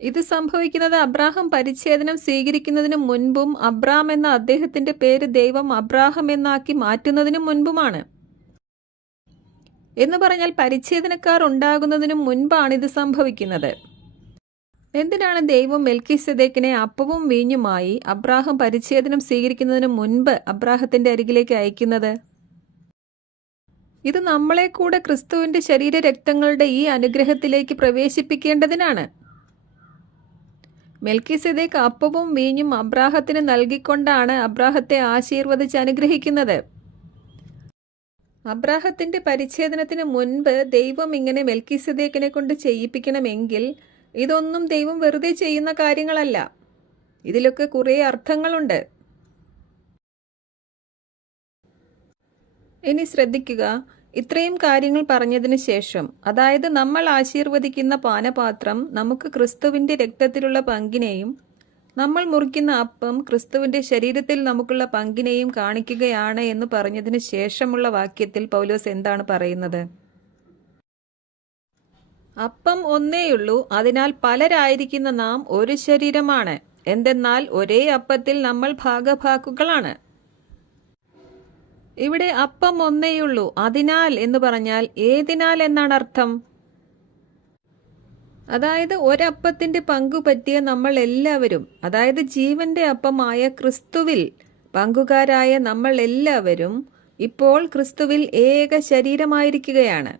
ഇത് സംഭവിക്കുന്നത് അബ്രാഹാം പരിച്ഛേദനം സ്വീകരിക്കുന്നതിന് മുൻപും അബ്രാം എന്ന അദ്ദേഹത്തിന്റെ പേര് ദൈവം അബ്രാഹാം എന്നാക്കി മാറ്റുന്നതിനു മുൻപുമാണ്. എന്ന് പറഞ്ഞാൽ പരിച്ഛേദനക്കാർ ഉണ്ടാകുന്നതിനു മുൻപാണ് ഇത് സംഭവിക്കുന്നത്. എന്തിനാണ് ദൈവം മെൽക്കിസേദെക്കിനെ അപ്പവും വീഞ്ഞുമായി അബ്രാഹാം പരിച്ഛേദനം സ്വീകരിക്കുന്നതിന് മുൻപ് അബ്രാഹത്തിന്റെ അരികിലേക്ക് അയക്കുന്നത്? ഇത് നമ്മളെ കൂടെ ക്രിസ്തുവിന്റെ ശരീരരക്തങ്ങളുടെ ഈ അനുഗ്രഹത്തിലേക്ക് പ്രവേശിപ്പിക്കേണ്ടതിനാണ്. മെൽക്കിസേദെക്ക് അപ്പവും വീഞ്ഞും അബ്രാഹത്തിന് നൽകിക്കൊണ്ടാണ് അബ്രാഹത്തെ ആശീർവദിച്ച് അനുഗ്രഹിക്കുന്നത്. അബ്രാഹത്തിന്റെ പരിച്ഛേദനത്തിന് മുൻപ് ദൈവം ഇങ്ങനെ മെൽക്കിസേദെക്കിനെ കൊണ്ട് ചെയ്യിപ്പിക്കണമെങ്കിൽ ഇതൊന്നും ദൈവം വെറുതെ ചെയ്യുന്ന കാര്യങ്ങളല്ല. ഇതിലൊക്കെ കുറേ അർത്ഥങ്ങളുണ്ട്. ഇനി ശ്രദ്ധിക്കുക, ഇത്രയും കാര്യങ്ങൾ പറഞ്ഞതിന് ശേഷം, അതായത് നമ്മൾ ആശീർവദിക്കുന്ന പാനപാത്രം നമുക്ക് ക്രിസ്തുവിന്റെ രക്തത്തിലുള്ള പങ്കിനെയും നമ്മൾ മുറിക്കുന്ന അപ്പം ക്രിസ്തുവിന്റെ ശരീരത്തിൽ നമുക്കുള്ള പങ്കിനെയും കാണിക്കുകയാണ് എന്ന് പറഞ്ഞതിന് ശേഷമുള്ള വാക്യത്തിൽ പൗലോസ് എന്താണ് പറയുന്നത്? അപ്പം ഒന്നേയുള്ളൂ, അതിനാൽ പലരായിരിക്കുന്ന നാം ഒരു ശരീരമാണ്. എന്തെന്നാൽ ഒരേ അപ്പത്തിൽ നമ്മൾ ഭാഗഭാക്കുകളാണ്. ഇവിടെ അപ്പം ഒന്നേയുള്ളൂ, അതിനാൽ എന്ന് പറഞ്ഞാൽ ഏതിനാൽ എന്നാണ് അർത്ഥം? അതായത് ഒരപ്പത്തിന്റെ പങ്കു പറ്റിയ നമ്മൾ എല്ലാവരും, അതായത് ജീവന്റെ അപ്പമായ ക്രിസ്തുവിൽ പങ്കുകാരായ നമ്മൾ എല്ലാവരും ഇപ്പോൾ ക്രിസ്തുവിൽ ഏക ശരീരമായിരിക്കുകയാണ്.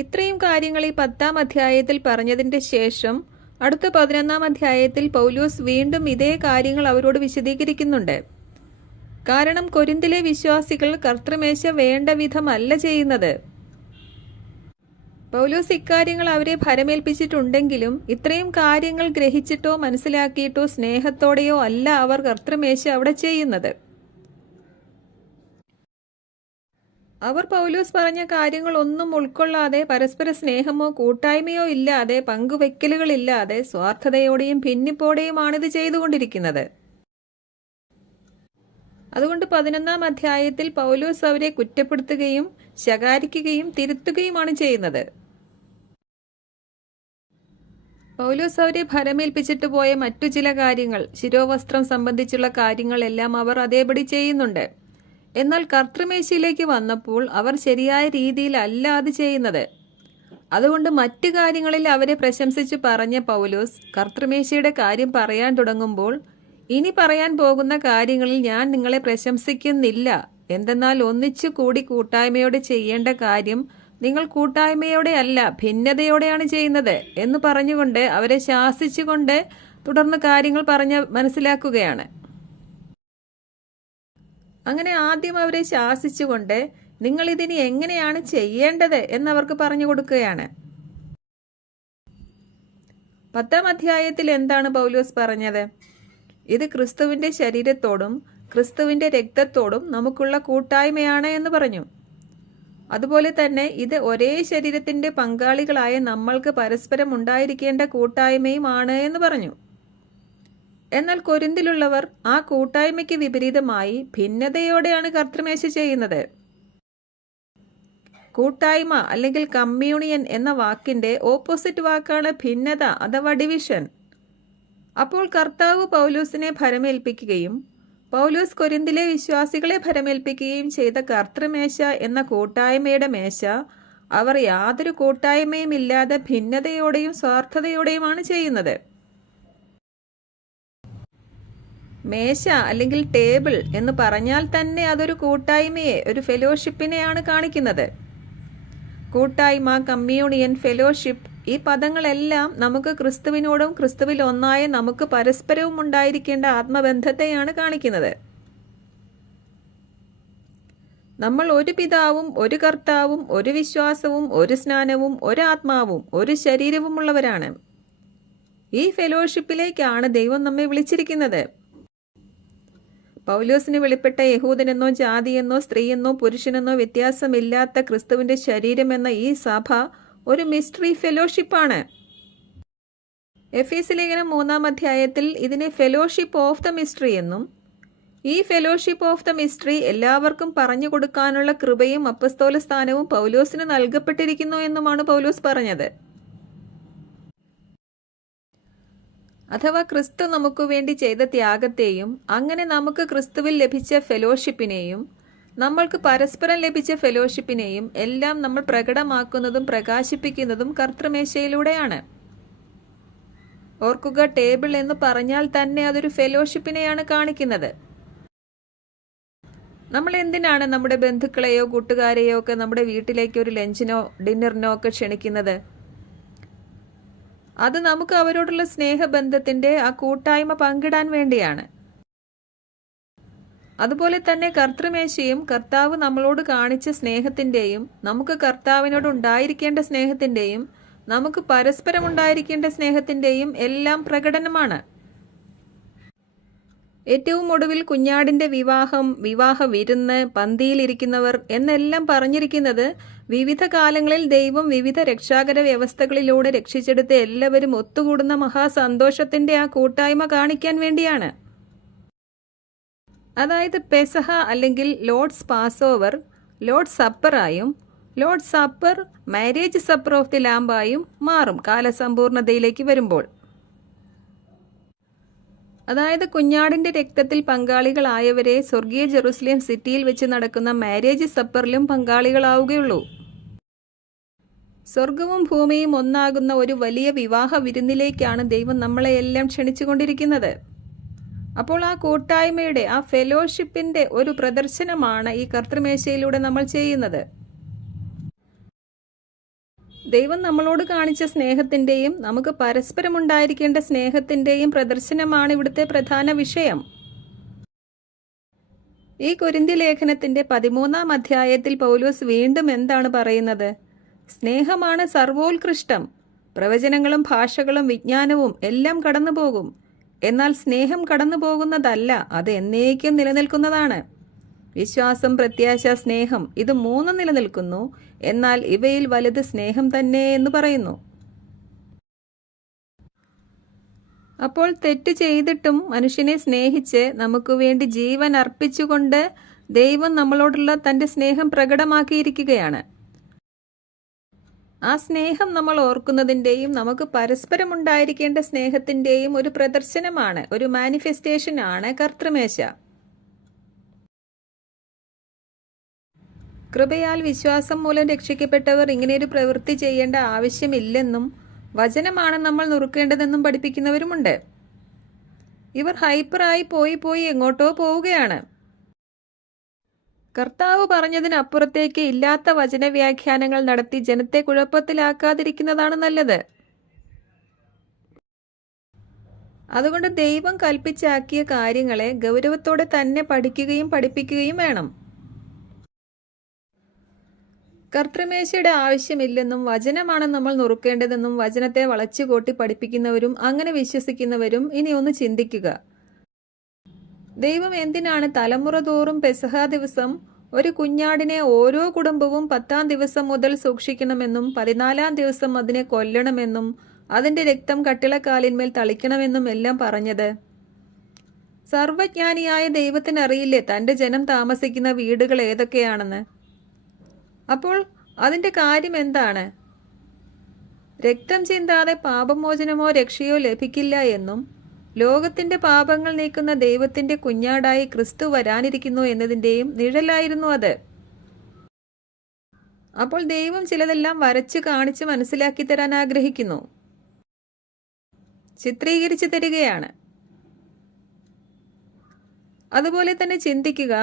ഇത്രയും കാര്യങ്ങൾ ഈ 10-ാം അധ്യായത്തിൽ പറഞ്ഞതിന്റെ ശേഷം അടുത്ത 11-ാം അധ്യായത്തിൽ പൗലോസ് വീണ്ടും ഇതേ കാര്യങ്ങൾ അവരോട് വിശദീകരിക്കുന്നുണ്ട്. കാരണം കൊരിന്തിലെ വിശ്വാസികൾ കർത്തൃമേശ വേണ്ട വിധമല്ല ചെയ്യുന്നത്. പൗലോസ് ഇക്കാര്യങ്ങൾ അവരെ ഭരമേൽപ്പിച്ചിട്ടുണ്ടെങ്കിലും ഇത്രയും കാര്യങ്ങൾ ഗ്രഹിച്ചിട്ടോ മനസ്സിലാക്കിയിട്ടോ സ്നേഹത്തോടെയോ അല്ല അവർ കർത്തൃമേശ അവിടെ ചെയ്യുന്നത്. അവർ പൗലോസ് പറഞ്ഞ കാര്യങ്ങൾ ഒന്നും ഉൾക്കൊള്ളാതെ, പരസ്പര സ്നേഹമോ കൂട്ടായ്മയോ ഇല്ലാതെ, പങ്കുവെക്കലുകളില്ലാതെ, സ്വാർത്ഥതയോടെയും ഭിന്നിപ്പോടെയുമാണിത് ചെയ്തുകൊണ്ടിരിക്കുന്നത്. അതുകൊണ്ട് 11-ാം അധ്യായത്തിൽ പൗലോസ് അവരെ കുറ്റപ്പെടുത്തുകയും ശകാരിക്കുകയും തിരുത്തുകയുമാണ് ചെയ്യുന്നത്. പൗലോസ് അവരെ ഭരമേൽപ്പിച്ചിട്ട് പോയ മറ്റു ചില കാര്യങ്ങൾ, ശിരോവസ്ത്രം സംബന്ധിച്ചുള്ള കാര്യങ്ങളെല്ലാം അവർ അതേപടി ചെയ്യുന്നുണ്ട്. എന്നാൽ കർത്തൃമേശയിലേക്ക് വന്നപ്പോൾ അവർ ശരിയായ രീതിയിലല്ല അത് ചെയ്യുന്നത്. അതുകൊണ്ട് മറ്റു കാര്യങ്ങളിൽ അവരെ പ്രശംസിച്ച് പറഞ്ഞ പൗലോസ് കർത്തൃമേശയുടെ കാര്യം പറയാൻ തുടങ്ങുമ്പോൾ, ഇനി പറയാൻ പോകുന്ന കാര്യങ്ങളിൽ ഞാൻ നിങ്ങളെ പ്രശംസിക്കുന്നില്ല. എന്തെന്നാൽ ഒന്നിച്ചു കൂടി കൂട്ടായ്മയോടെ ചെയ്യേണ്ട കാര്യം നിങ്ങൾ കൂട്ടായ്മയോടെ അല്ല ഭിന്നതയോടെയാണ് ചെയ്യുന്നത് എന്ന് പറഞ്ഞുകൊണ്ട് അവരെ ശാസിച്ചുകൊണ്ട് തുടർന്ന് കാര്യങ്ങൾ പറഞ്ഞ് മനസ്സിലാക്കുകയാണ്. അങ്ങനെ ആദ്യം അവരെ ശാസിച്ചുകൊണ്ട് നിങ്ങൾ ഇതിനി എങ്ങനെയാണ് ചെയ്യേണ്ടത് എന്നവർക്ക് പറഞ്ഞു കൊടുക്കുകയാണ്. 10-ാം അധ്യായത്തിൽ എന്താണ് പൗലോസ് പറഞ്ഞത്? ഇത് ക്രിസ്തുവിന്റെ ശരീരത്തോടും ക്രിസ്തുവിന്റെ രക്തത്തോടും നമുക്കുള്ള കൂട്ടായ്മയാണ് എന്ന് പറഞ്ഞു. അതുപോലെ തന്നെ ഇത് ഒരേ ശരീരത്തിന്റെ പങ്കാളികളായ നമ്മൾക്ക് പരസ്പരം ഉണ്ടായിരിക്കേണ്ട കൂട്ടായ്മയുമാണ് എന്ന് പറഞ്ഞു. എന്നാൽ കൊരിന്തിലുള്ളവർ ആ കൂട്ടായ്മയ്ക്ക് വിപരീതമായി ഭിന്നതയോടെയാണ് കർത്തൃമേശ ചെയ്യുന്നത്. കൂട്ടായ്മ അല്ലെങ്കിൽ കമ്മ്യൂണിയൻ എന്ന വാക്കിന്റെ ഓപ്പോസിറ്റ് വാക്കാണ് ഭിന്നത അഥവാ ഡിവിഷൻ. അപ്പോൾ കർത്താവ് പൗലോസിനെ ഭരമേൽപ്പിക്കുകയും പൗലോസ് കൊരിന്തിലെ വിശ്വാസികളെ ഭരമേൽപ്പിക്കുകയും ചെയ്ത കർത്തൃമേശ എന്ന കൂട്ടായ്മയുടെ മേശ അവർ യാതൊരു കൂട്ടായ്മയും ഇല്ലാതെ ഭിന്നതയോടെയും സ്വാർത്ഥതയോടെയുമാണ് ചെയ്യുന്നത്. മേശ അല്ലെങ്കിൽ ടേബിൾ എന്ന് പറഞ്ഞാൽ തന്നെ അതൊരു കൂട്ടായ്മയെ, ഒരു ഫെലോഷിപ്പിനെയാണ് കാണിക്കുന്നത്. കൂട്ടായ്മ, കമ്മ്യൂണിയൻ, ഫെലോഷിപ്പ്, ഈ പദങ്ങളെല്ലാം നമുക്ക് ക്രിസ്തുവിനോടും ക്രിസ്തുവിൽ ഒന്നായ നമുക്ക് പരസ്പരവും ഉണ്ടായിരിക്കേണ്ട ആത്മബന്ധത്തെയാണ് കാണിക്കുന്നത്. നമ്മൾ ഒരു പിതാവും ഒരു കർത്താവും ഒരു വിശ്വാസവും ഒരു സ്നാനവും ഒരാത്മാവും ഒരു ശരീരവുമുള്ളവരാണ്. ഈ ഫെലോഷിപ്പിലേക്കാണ് ദൈവം നമ്മെ വിളിച്ചിരിക്കുന്നത്. പൗലോസിന് വെളിപ്പെട്ട യഹൂദനെന്നോ ജാതിയെന്നോ സ്ത്രീയെന്നോ പുരുഷനെന്നോ വ്യത്യാസമില്ലാത്ത ക്രിസ്തുവിന്റെ ശരീരമെന്ന ഈ സഭ ഒരു മിസ്റ്ററി ഫെലോഷിപ്പാണ്. എഫേസ്യ ലേഖനം 3-ാം അധ്യായത്തിൽ ഇതിനെ ഫെലോഷിപ്പ് ഓഫ് ദ മിസ്റ്ററി എന്നും, ഈ ഫെലോഷിപ്പ് ഓഫ് ദ മിസ്റ്ററി എല്ലാവർക്കും പറഞ്ഞു കൊടുക്കാനുള്ള കൃപയും അപ്പസ്തോല സ്ഥാനവും പൗലോസിന് നൽകപ്പെട്ടിരിക്കുന്നു എന്നുമാണ് പൗലോസ് പറഞ്ഞത്. അഥവാ ക്രിസ്തു നമുക്ക് വേണ്ടി ചെയ്ത ത്യാഗത്തെയും അങ്ങനെ നമുക്ക് ക്രിസ്തുവിൽ ലഭിച്ച ഫെലോഷിപ്പിനെയും നമ്മൾക്ക് പരസ്പരം ലഭിച്ച ഫെലോഷിപ്പിനെയും എല്ലാം നമ്മൾ പ്രകടമാക്കുന്നതും പ്രകാശിപ്പിക്കുന്നതും കർത്തൃമേശയിലൂടെയാണ്. ഓർക്കുക, ടേബിൾ എന്ന് പറഞ്ഞാൽ തന്നെ അതൊരു ഫെലോഷിപ്പിനെയാണ് കാണിക്കുന്നത്. നമ്മൾ എന്തിനാണ് നമ്മുടെ ബന്ധുക്കളെയോ കൂട്ടുകാരെയോ ഒക്കെ നമ്മുടെ വീട്ടിലേക്ക് ഒരു ലഞ്ചിനോ ഡിന്നറിനോ ഒക്കെ ക്ഷണിക്കുന്നത്? അത് നമുക്ക് അവരോടുള്ള സ്നേഹബന്ധത്തിന്റെ ആ കൂട്ടായ്മ പങ്കിടാൻ വേണ്ടിയാണ്. അതുപോലെ തന്നെ കർത്തൃമേശയും കർത്താവ് നമ്മളോട് കാണിച്ച സ്നേഹത്തിന്റെയും നമുക്ക് കർത്താവിനോട് ഉണ്ടായിരിക്കേണ്ട സ്നേഹത്തിന്റെയും നമുക്ക് പരസ്പരം ഉണ്ടായിരിക്കേണ്ട സ്നേഹത്തിന്റെയും എല്ലാം പ്രകടനമാണ്. ഏറ്റവും ഒടുവിൽ കുഞ്ഞാടിന്റെ വിവാഹം, വിവാഹ വിരുന്ന്, പന്തിയിലിരിക്കുന്നവർ എന്നെല്ലാം പറഞ്ഞിരിക്കുന്നത് വിവിധ കാലങ്ങളിൽ ദൈവം വിവിധ രക്ഷാകര വ്യവസ്ഥകളിലൂടെ രക്ഷിച്ചെടുത്ത് എല്ലാവരും ഒത്തുകൂടുന്ന മഹാസന്തോഷത്തിന്റെ ആ കൂട്ടായ്മ കാണിക്കാൻ വേണ്ടിയാണ്. അതായത് പെസഹ അല്ലെങ്കിൽ ലോർഡ്സ് പാസ് ഓവർ ലോർഡ്സ് സപ്പറായും Lord's supper marriage supper of the ലാംബായും മാറും കാലസമ്പൂർണതയിലേക്ക് വരുമ്പോൾ. അതായത് കുഞ്ഞാടിന്റെ രക്തത്തിൽ പങ്കാളികളായവരെ സ്വർഗീയ ജെറുസലേം സിറ്റിയിൽ വെച്ച് നടക്കുന്ന മാരേജ് സപ്പറിലും പങ്കാളികളാവുകയുള്ളൂ. സ്വർഗവും ഭൂമിയും ഒന്നാകുന്ന ഒരു വലിയ വിവാഹ വിരുന്നിലേക്കാണ് ദൈവം നമ്മളെ എല്ലാം ക്ഷണിച്ചുകൊണ്ടിരിക്കുന്നത്. അപ്പോൾ ആ കൂട്ടായ്മയുടെ, ആ ഫെലോഷിപ്പിന്റെ ഒരു പ്രദർശനമാണ് ഈ കർത്തൃമേശയിലൂടെ നമ്മൾ ചെയ്യുന്നത്. ദൈവം നമ്മളോട് കാണിച്ച സ്നേഹത്തിന്റെയും നമുക്ക് പരസ്പരം ഉണ്ടായിരിക്കേണ്ട സ്നേഹത്തിന്റെയും പ്രദർശനമാണ് ഇവിടുത്തെ പ്രധാന വിഷയം. ഈ കൊരിന്ത്യ ലേഖനത്തിന്റെ 13-ാം അധ്യായത്തിൽ പൗലോസ് വീണ്ടും എന്താണ് പറയുന്നത്? സ്നേഹമാണ് സർവോത്കൃഷ്ടം. പ്രവചനങ്ങളും ഭാഷകളും വിജ്ഞാനവും എല്ലാം കടന്നുപോകും, എന്നാൽ സ്നേഹം കടന്നു പോകുന്നതല്ല, അത് എന്നേക്കും നിലനിൽക്കുന്നതാണ്. വിശ്വാസം, പ്രത്യാശ, സ്നേഹം, ഇത് മൂന്നും നിലനിൽക്കുന്നു, എന്നാൽ ഇവയിൽ വലുത് സ്നേഹം തന്നെ എന്ന് പറയുന്നു. അപ്പോൾ തെറ്റ് ചെയ്തിട്ടും മനുഷ്യനെ സ്നേഹിച്ച് നമുക്ക് വേണ്ടി ജീവൻ അർപ്പിച്ചുകൊണ്ട് ദൈവം നമ്മളോടുള്ള തന്റെ സ്നേഹം പ്രകടമാക്കിയിരിക്കുകയാണ്. ആ സ്നേഹം നമ്മൾ ഓർക്കുന്നതിൻ്റെയും നമുക്ക് പരസ്പരം ഉണ്ടായിരിക്കേണ്ട സ്നേഹത്തിൻ്റെയും ഒരു പ്രദർശനമാണ്, ഒരു മാനിഫെസ്റ്റേഷൻ ആണ് കർത്തൃമേശ. കൃപയാൽ വിശ്വാസം മൂലം രക്ഷിക്കപ്പെട്ടവർ ഇങ്ങനെയൊരു പ്രവൃത്തി ചെയ്യേണ്ട ആവശ്യമില്ലെന്നും വചനമാണ് നമ്മൾ നുറുക്കേണ്ടതെന്നും പഠിപ്പിക്കുന്നവരുമുണ്ട്. ഇവർ ഹൈപ്പറായി പോയി എങ്ങോട്ടോ പോവുകയാണ്. കർത്താവ് പറഞ്ഞതിനപ്പുറത്തേക്ക് ഇല്ലാത്ത വചനവ്യാഖ്യാനങ്ങൾ നടത്തി ജനത്തെ കുഴപ്പത്തിലാക്കാതിരിക്കുന്നതാണ് നല്ലത്. അതുകൊണ്ട് ദൈവം കൽപ്പിച്ചാക്കിയ കാര്യങ്ങളെ ഗൗരവത്തോടെ തന്നെ പഠിക്കുകയും പഠിപ്പിക്കുകയും വേണം. കർത്തൃമേശയുടെ ആവശ്യമില്ലെന്നും വചനമാണ് നമ്മൾ നുറുക്കേണ്ടതെന്നും വചനത്തെ വളച്ചുകൂട്ടി പഠിപ്പിക്കുന്നവരും അങ്ങനെ വിശ്വസിക്കുന്നവരും ഇനി ഒന്ന് ചിന്തിക്കുക. ദൈവം എന്തിനാണ് തലമുറ തോറും പെസഹ ദിവസം ഒരു കുഞ്ഞാടിനെ ഓരോ കുടുംബവും 10-ാം ദിവസം മുതൽ സൂക്ഷിക്കണമെന്നും 14-ാം ദിവസം അതിനെ കൊല്ലണമെന്നും അതിന്റെ രക്തം കട്ടിളക്കാലിന്മേൽ തളിക്കണമെന്നും എല്ലാം പറഞ്ഞത്? സർവജ്ഞാനിയായ ദൈവത്തിന് അറിയില്ലേ തന്റെ ജനം താമസിക്കുന്ന വീടുകൾ ഏതൊക്കെയാണെന്ന്? അപ്പോൾ അതിന്റെ കാര്യം എന്താണ്? രക്തം ചിന്താതെ പാപമോചനമോ രക്ഷയോ ലഭിക്കില്ല എന്നും ലോകത്തിന്റെ പാപങ്ങൾ നീക്കുന്ന ദൈവത്തിന്റെ കുഞ്ഞാടായി ക്രിസ്തു വരാനിരിക്കുന്നു എന്നതിന്റെയും നിഴലായിരുന്നു അത്. അപ്പോൾ ദൈവം ചിലതെല്ലാം വരച്ച് കാണിച്ച് മനസ്സിലാക്കി തരാൻ ആഗ്രഹിക്കുന്നു, ചിത്രീകരിച്ചു തരികയാണ്. അതുപോലെ തന്നെ ചിന്തിക്കുക,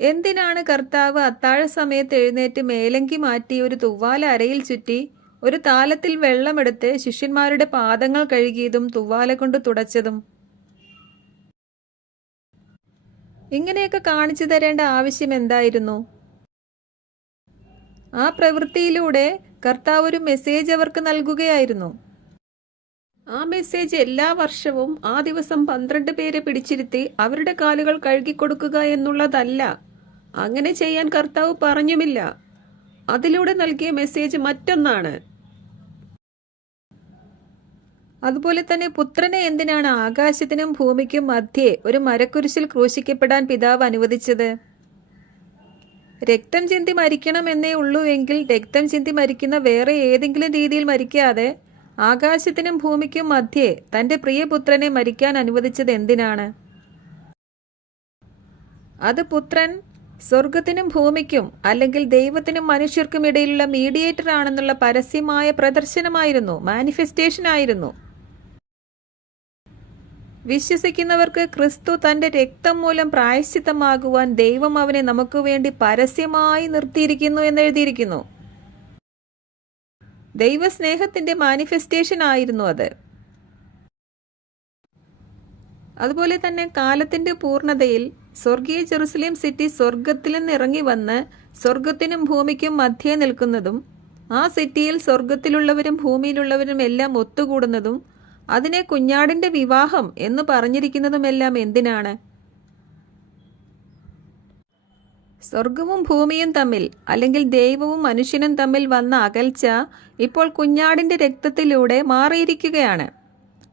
എന്തിനാണ് കർത്താവ് അത്താഴ സമയത്ത് എഴുന്നേറ്റ് മേലങ്കി മാറ്റി ഒരു തുവാല അരയിൽ ചുറ്റി ഒരു താലത്തിൽ വെള്ളമെടുത്ത് ശിഷ്യന്മാരുടെ പാദങ്ങൾ കഴുകിയതും തുവാല കൊണ്ട് തുടച്ചതും? ഇങ്ങനെയൊക്കെ കാണിച്ചു തരേണ്ട ആവശ്യം എന്തായിരുന്നു? ആ പ്രവൃത്തിയിലൂടെ കർത്താവ് ഒരു മെസ്സേജ് അവർക്ക് നൽകുകയായിരുന്നു. ആ മെസ്സേജ് എല്ലാ വർഷവും ആ ദിവസം 12 പേരെ പിടിച്ചിരുത്തി അവരുടെ കാലുകൾ കഴുകിക്കൊടുക്കുക എന്നുള്ളതല്ല. അങ്ങനെ ചെയ്യാൻ കർത്താവ് പറഞ്ഞുമില്ല. അതിലൂടെ നൽകിയ മെസ്സേജ് മറ്റൊന്നാണ്. അതുപോലെ തന്നെ പുത്രനെ എന്തിനാണ് ആകാശത്തിനും ഭൂമിക്കും മധ്യേ ഒരു മരക്കുരിശിൽ ക്രൂശിക്കപ്പെടാൻ പിതാവ് അനുവദിച്ചത്? രക്തം ചിന്തി മരിക്കണമെന്നേ ഉള്ളൂ എങ്കിൽ രക്തം ചിന്തി മരിക്കുന്ന വേറെ ഏതെങ്കിലും രീതിയിൽ മരിക്കാതെ ആകാശത്തിനും ഭൂമിക്കും മധ്യേ തൻ്റെ പ്രിയപുത്രനെ മരിക്കാൻ അനുവദിച്ചത് എന്തിനാണ്? അത് പുത്രൻ സ്വർഗത്തിനും ഭൂമിക്കും അല്ലെങ്കിൽ ദൈവത്തിനും മനുഷ്യർക്കും ഇടയിലുള്ള മീഡിയേറ്റർ ആണെന്നുള്ള പരസ്യമായ പ്രദർശനമായിരുന്നു, മാനിഫെസ്റ്റേഷൻ ആയിരുന്നു. വിശ്വസിക്കുന്നവർക്ക് ക്രിസ്തു തൻ്റെ രക്തം മൂലം പ്രായശ്ചിത്തമാകുവാൻ ദൈവം അവനെ നമുക്ക് വേണ്ടി പരസ്യമായി നിർത്തിയിരിക്കുന്നു എന്നെഴുതിയിരിക്കുന്നു. ദൈവസ്നേഹത്തിൻ്റെ മാനിഫെസ്റ്റേഷൻ ആയിരുന്നു അത്. അതുപോലെ തന്നെ കാലത്തിൻ്റെ പൂർണ്ണതയിൽ സ്വർഗീയ ജെറുസലേം സിറ്റി സ്വർഗത്തിൽ നിന്ന് ഇറങ്ങി വന്ന് സ്വർഗത്തിനും ഭൂമിക്കും മധ്യേ നിൽക്കുന്നതും ആ സിറ്റിയിൽ സ്വർഗത്തിലുള്ളവരും ഭൂമിയിലുള്ളവരും എല്ലാം ഒത്തുകൂടുന്നതും അതിനെ കുഞ്ഞാടിൻ്റെ വിവാഹം എന്ന് പറഞ്ഞിരിക്കുന്നതുമെല്ലാം എന്തിനാണ്? സ്വർഗവും ഭൂമിയും തമ്മിൽ അല്ലെങ്കിൽ ദൈവവും മനുഷ്യനും തമ്മിൽ വന്ന അകൽച്ച ഇപ്പോൾ കുഞ്ഞാടിൻ്റെ രക്തത്തിലൂടെ മാറിയിരിക്കുകയാണ്.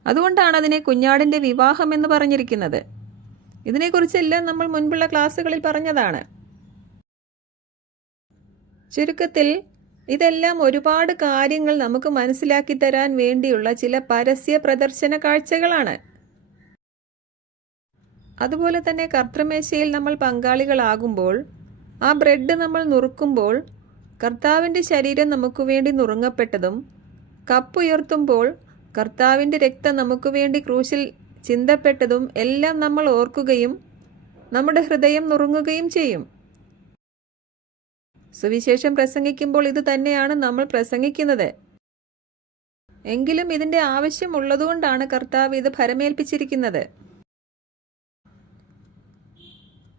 അതുകൊണ്ടാണ് അതിനെ കുഞ്ഞാടിൻ്റെ വിവാഹം എന്ന് പറഞ്ഞിരിക്കുന്നത്. ഇതിനെക്കുറിച്ചെല്ലാം നമ്മൾ മുൻപുള്ള ക്ലാസ്സുകളിൽ പറഞ്ഞതാണ്. ചുരുക്കത്തിൽ ഇതെല്ലാം ഒരുപാട് കാര്യങ്ങൾ നമുക്ക് മനസ്സിലാക്കി തരാൻ വേണ്ടിയുള്ള ചില പരസ്യ പ്രദർശന കാഴ്ചകളാണ്. അതുപോലെ തന്നെ കർത്തൃമേശയിൽ നമ്മൾ പങ്കാളികളാകുമ്പോൾ, ആ ബ്രെഡ് നമ്മൾ നുറുക്കുമ്പോൾ കർത്താവിൻ്റെ ശരീരം നമുക്ക് വേണ്ടി നുറുങ്ങപ്പെട്ടതും, കപ്പുയർത്തുമ്പോൾ കർത്താവിൻ്റെ രക്തം നമുക്ക് വേണ്ടി ക്രൂശിൽ ചിന്തപ്പെട്ടതും എല്ലാം നമ്മൾ ഓർക്കുകയും നമ്മുടെ ഹൃദയം നുറുങ്ങുകയും ചെയ്യും. സുവിശേഷം പ്രസംഗിക്കുമ്പോൾ ഇത് തന്നെയാണ് നമ്മൾ പ്രസംഗിക്കുന്നത്. എങ്കിലും ഇതിൻ്റെ ആവശ്യമുള്ളതുകൊണ്ടാണ് കർത്താവ് ഇത് ഭരമേൽപ്പിച്ചിരിക്കുന്നത്.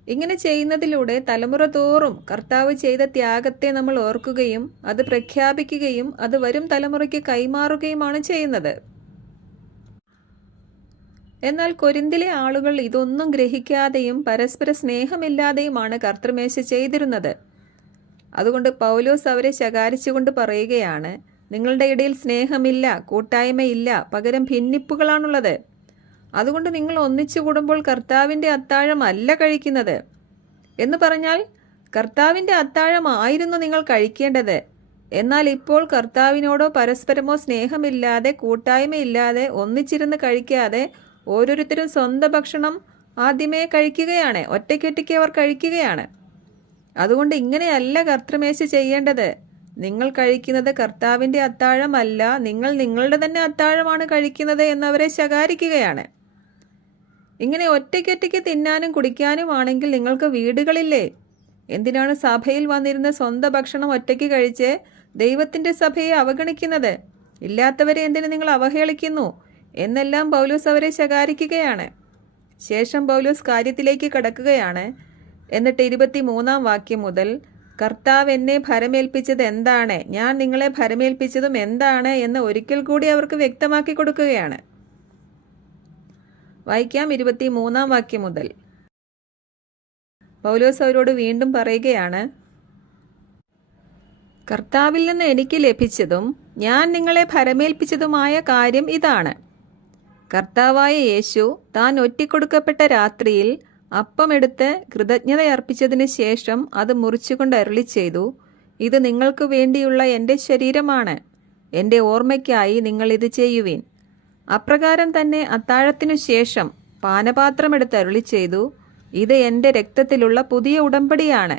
ഇങ്ങനെ ചെയ്യുന്നതിലൂടെ തലമുറ തോറും കർത്താവ് ചെയ്ത ത്യാഗത്തെ നമ്മൾ ഓർക്കുകയും അത് പ്രഖ്യാപിക്കുകയും അത് വരും തലമുറയ്ക്ക് കൈമാറുകയുമാണ് ചെയ്യുന്നത്. എന്നാൽ കൊരിന്തിലെ ആളുകൾ ഇതൊന്നും ഗ്രഹിക്കാതെയും പരസ്പര സ്നേഹമില്ലാതെയുമാണ് കർത്തൃമേശ ചെയ്തിരുന്നത്. അതുകൊണ്ട് പൗലോസ് അവരെ ശകാരിച്ചുകൊണ്ട് പറയുകയാണ്, നിങ്ങളുടെ ഇടയിൽ സ്നേഹമില്ല, കൂട്ടായ്മയില്ല, പകരം ഭിന്നിപ്പുകളാണുള്ളത്. അതുകൊണ്ട് നിങ്ങൾ ഒന്നിച്ചു കൂടുമ്പോൾ കർത്താവിൻ്റെ അത്താഴമല്ല കഴിക്കുന്നത്. എന്ന് പറഞ്ഞാൽ കർത്താവിൻ്റെ അത്താഴമായിരുന്നു നിങ്ങൾ കഴിക്കേണ്ടത്. എന്നാൽ ഇപ്പോൾ കർത്താവിനോടോ പരസ്പരമോ സ്നേഹമില്ലാതെ കൂട്ടായ്മയില്ലാതെ ഒന്നിച്ചിരുന്ന് കഴിക്കാതെ ഓരോരുത്തരും സ്വന്തം ഭക്ഷണം ആദ്യമേ കഴിക്കുകയാണ്. ഒറ്റയ്ക്കൊറ്റയ്ക്ക് അവർ കഴിക്കുകയാണ്. അതുകൊണ്ട് ഇങ്ങനെയല്ല കർത്തൃമേശ ചെയ്യേണ്ടത്. നിങ്ങൾ കഴിക്കുന്നത് കർത്താവിൻ്റെ അത്താഴമല്ല, നിങ്ങൾ നിങ്ങളുടെ തന്നെ അത്താഴമാണ് കഴിക്കുന്നത് എന്നവരെ ശകാരിക്കുകയാണ്. ഇങ്ങനെ ഒറ്റയ്ക്കൊറ്റയ്ക്ക് തിന്നാനും കുടിക്കാനുമാണെങ്കിൽ നിങ്ങൾക്ക് വീടുകളില്ലേ? എന്തിനാണ് സഭയിൽ വന്നിരുന്ന സ്വന്തം ഭക്ഷണം ഒറ്റയ്ക്ക് കഴിച്ച് ദൈവത്തിൻ്റെ സഭയെ അവഗണിക്കുന്നത്? ഇല്ലാത്തവരെ എന്തിനു നിങ്ങൾ അവഹേളിക്കുന്നു എന്നെല്ലാം പൗലോസ് അവരെ ശകാരിക്കുകയാണ്. ശേഷം പൗലോസ് കാര്യത്തിലേക്ക് കടക്കുകയാണ്. എന്നിട്ട് 23-ാം വാക്യം മുതൽ കർത്താവ് എന്നെ ഭരമേൽപ്പിച്ചത് എന്താണ്, ഞാൻ നിങ്ങളെ ഭരമേൽപ്പിച്ചതും എന്താണ് എന്ന് ഒരിക്കൽ കൂടി അവർക്ക് വ്യക്തമാക്കി കൊടുക്കുകയാണ്. വായിക്കാം 23-ാം വാക്യം മുതൽ. പൗലോസ് അവരോട് വീണ്ടും പറയുകയാണ്, കർത്താവിൽ നിന്ന് എനിക്ക് ലഭിച്ചതും ഞാൻ നിങ്ങളെ ഭരമേൽപ്പിച്ചതുമായ കാര്യം ഇതാണ്. കർത്താവായ യേശു താൻ ഒറ്റിക്കൊടുക്കപ്പെട്ട രാത്രിയിൽ അപ്പമെടുത്ത് കൃതജ്ഞതയർപ്പിച്ചതിന് ശേഷം അത് മുറിച്ചുകൊണ്ട് അരുളി ചെയ്തു, ഇത് നിങ്ങൾക്ക് വേണ്ടിയുള്ള എൻ്റെ ശരീരമാണ്, എൻ്റെ ഓർമ്മയ്ക്കായി നിങ്ങൾ ഇത് ചെയ്യുവിൻ. അപ്രകാരം തന്നെ അത്താഴത്തിനു ശേഷം പാനപാത്രമെടുത്ത് അരുളി ചെയ്തു, ഇത് എൻ്റെ രക്തത്തിലുള്ള പുതിയ ഉടമ്പടിയാണ്,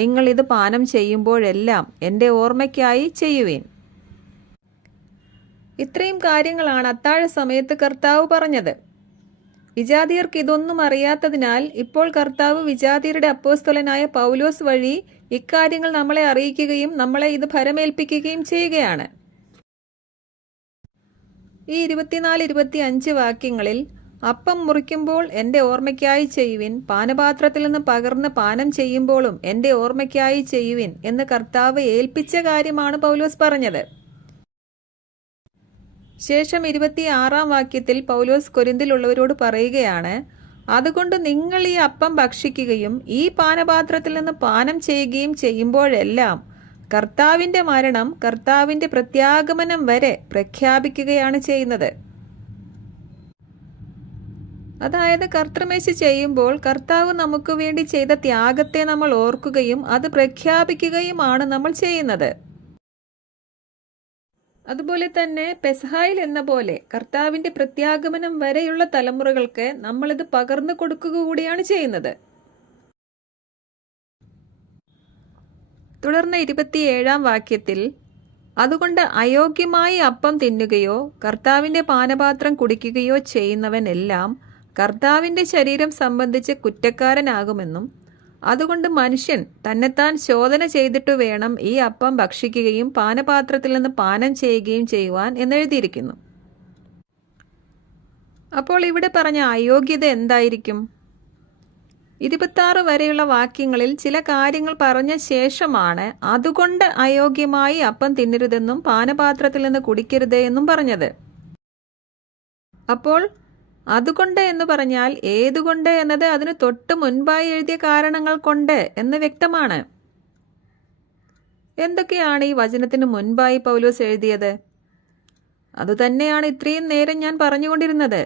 നിങ്ങൾ ഇത് പാനം ചെയ്യുമ്പോഴെല്ലാം എൻ്റെ ഓർമ്മയ്ക്കായി ചെയ്യുവിൻ. ഇത്രയും കാര്യങ്ങളാണ് അത്താഴ സമയത്ത് കർത്താവ് പറഞ്ഞത്. വിജാതിയർക്ക് ഇതൊന്നും അറിയാത്തതിനാൽ ഇപ്പോൾ കർത്താവ് വിജാതിയരുടെ അപ്പോസ്തലനായ പൗലോസ് വഴി ഇക്കാര്യങ്ങൾ നമ്മളെ അറിയിക്കുകയും നമ്മളെ ഇത് ഭരമേൽപ്പിക്കുകയും ചെയ്യുകയാണ്. ഈ 24-25 വാക്യങ്ങളിൽ അപ്പം മുറിക്കുമ്പോൾ എൻ്റെ ഓർമ്മയ്ക്കായി ചെയ്യുവിൻ, പാനപാത്രത്തിൽ നിന്ന് പകർന്ന് പാനം ചെയ്യുമ്പോഴും എൻ്റെ ഓർമ്മയ്ക്കായി ചെയ്യുവിൻ എന്ന് കർത്താവ് ഏൽപ്പിച്ച കാര്യമാണ് പൗലോസ് പറഞ്ഞത്. ശേഷം 26-ാം വാക്യത്തിൽ പൗലോസ് കൊരിന്തിലുള്ളവരോട് പറയുകയാണ്, അതുകൊണ്ട് നിങ്ങൾ ഈ അപ്പം ഭക്ഷിക്കുകയും ഈ പാനപാത്രത്തിൽ നിന്ന് പാനം ചെയ്യുകയും ചെയ്യുമ്പോഴെല്ലാം കർത്താവിൻ്റെ മരണം, കർത്താവിൻ്റെ പ്രത്യാഗമനം വരെ പ്രഖ്യാപിക്കുകയാണ് ചെയ്യുന്നത്. അതായത് കർത്തൃമേശ ചെയ്യുമ്പോൾ കർത്താവ് നമുക്ക് വേണ്ടി ചെയ്ത ത്യാഗത്തെ നമ്മൾ ഓർക്കുകയും അത് പ്രഖ്യാപിക്കുകയുമാണ് നമ്മൾ ചെയ്യുന്നത്. അതുപോലെ തന്നെ പെസഹായിൽ എന്ന പോലെ കർത്താവിൻ്റെ പ്രത്യാഗമനം വരെയുള്ള തലമുറകൾക്ക് നമ്മളിത് പകർന്നു കൊടുക്കുക കൂടിയാണ് ചെയ്യുന്നത്. തുടർന്ന് 27-ാം വാക്യത്തിൽ, അതുകൊണ്ട് അയോഗ്യമായി അപ്പം തിന്നുകയോ കർത്താവിൻ്റെ പാനപാത്രം കുടിക്കുകയോ ചെയ്യുന്നവനെല്ലാം കർത്താവിൻ്റെ ശരീരം സംബന്ധിച്ച് കുറ്റക്കാരനാകുമെന്നും അതുകൊണ്ട് മനുഷ്യൻ തന്നെത്താൻ ശോധന ചെയ്തിട്ടു വേണം ഈ അപ്പം ഭക്ഷിക്കുകയും പാനപാത്രത്തിൽ നിന്ന് പാനം ചെയ്യുകയും ചെയ്യുവാൻ എന്നെഴുതിയിരിക്കുന്നു. അപ്പോൾ ഇവിടെ പറഞ്ഞ അയോഗ്യത എന്തായിരിക്കും? 26 വരെയുള്ള വാക്യങ്ങളിൽ ചില കാര്യങ്ങൾ പറഞ്ഞ ശേഷമാണ് അതുകൊണ്ട് അയോഗ്യമായി അപ്പം തിന്നരുതെന്നും പാനപാത്രത്തിൽ നിന്ന് കുടിക്കരുത് എന്നും പറഞ്ഞത്. അപ്പോൾ അതുകൊണ്ട് എന്ന് പറഞ്ഞാൽ ഏതുകൊണ്ട് എന്നത് അതിന് തൊട്ട് മുൻപായി എഴുതിയ കാരണങ്ങൾ കൊണ്ട് എന്ന് വ്യക്തമാണ്. എന്തൊക്കെയാണ് ഈ വചനത്തിന് മുൻപായി പൗലോസ് എഴുതിയത്? അതുതന്നെയാണ് ഇത്രയും നേരം ഞാൻ പറഞ്ഞുകൊണ്ടിരുന്നത്.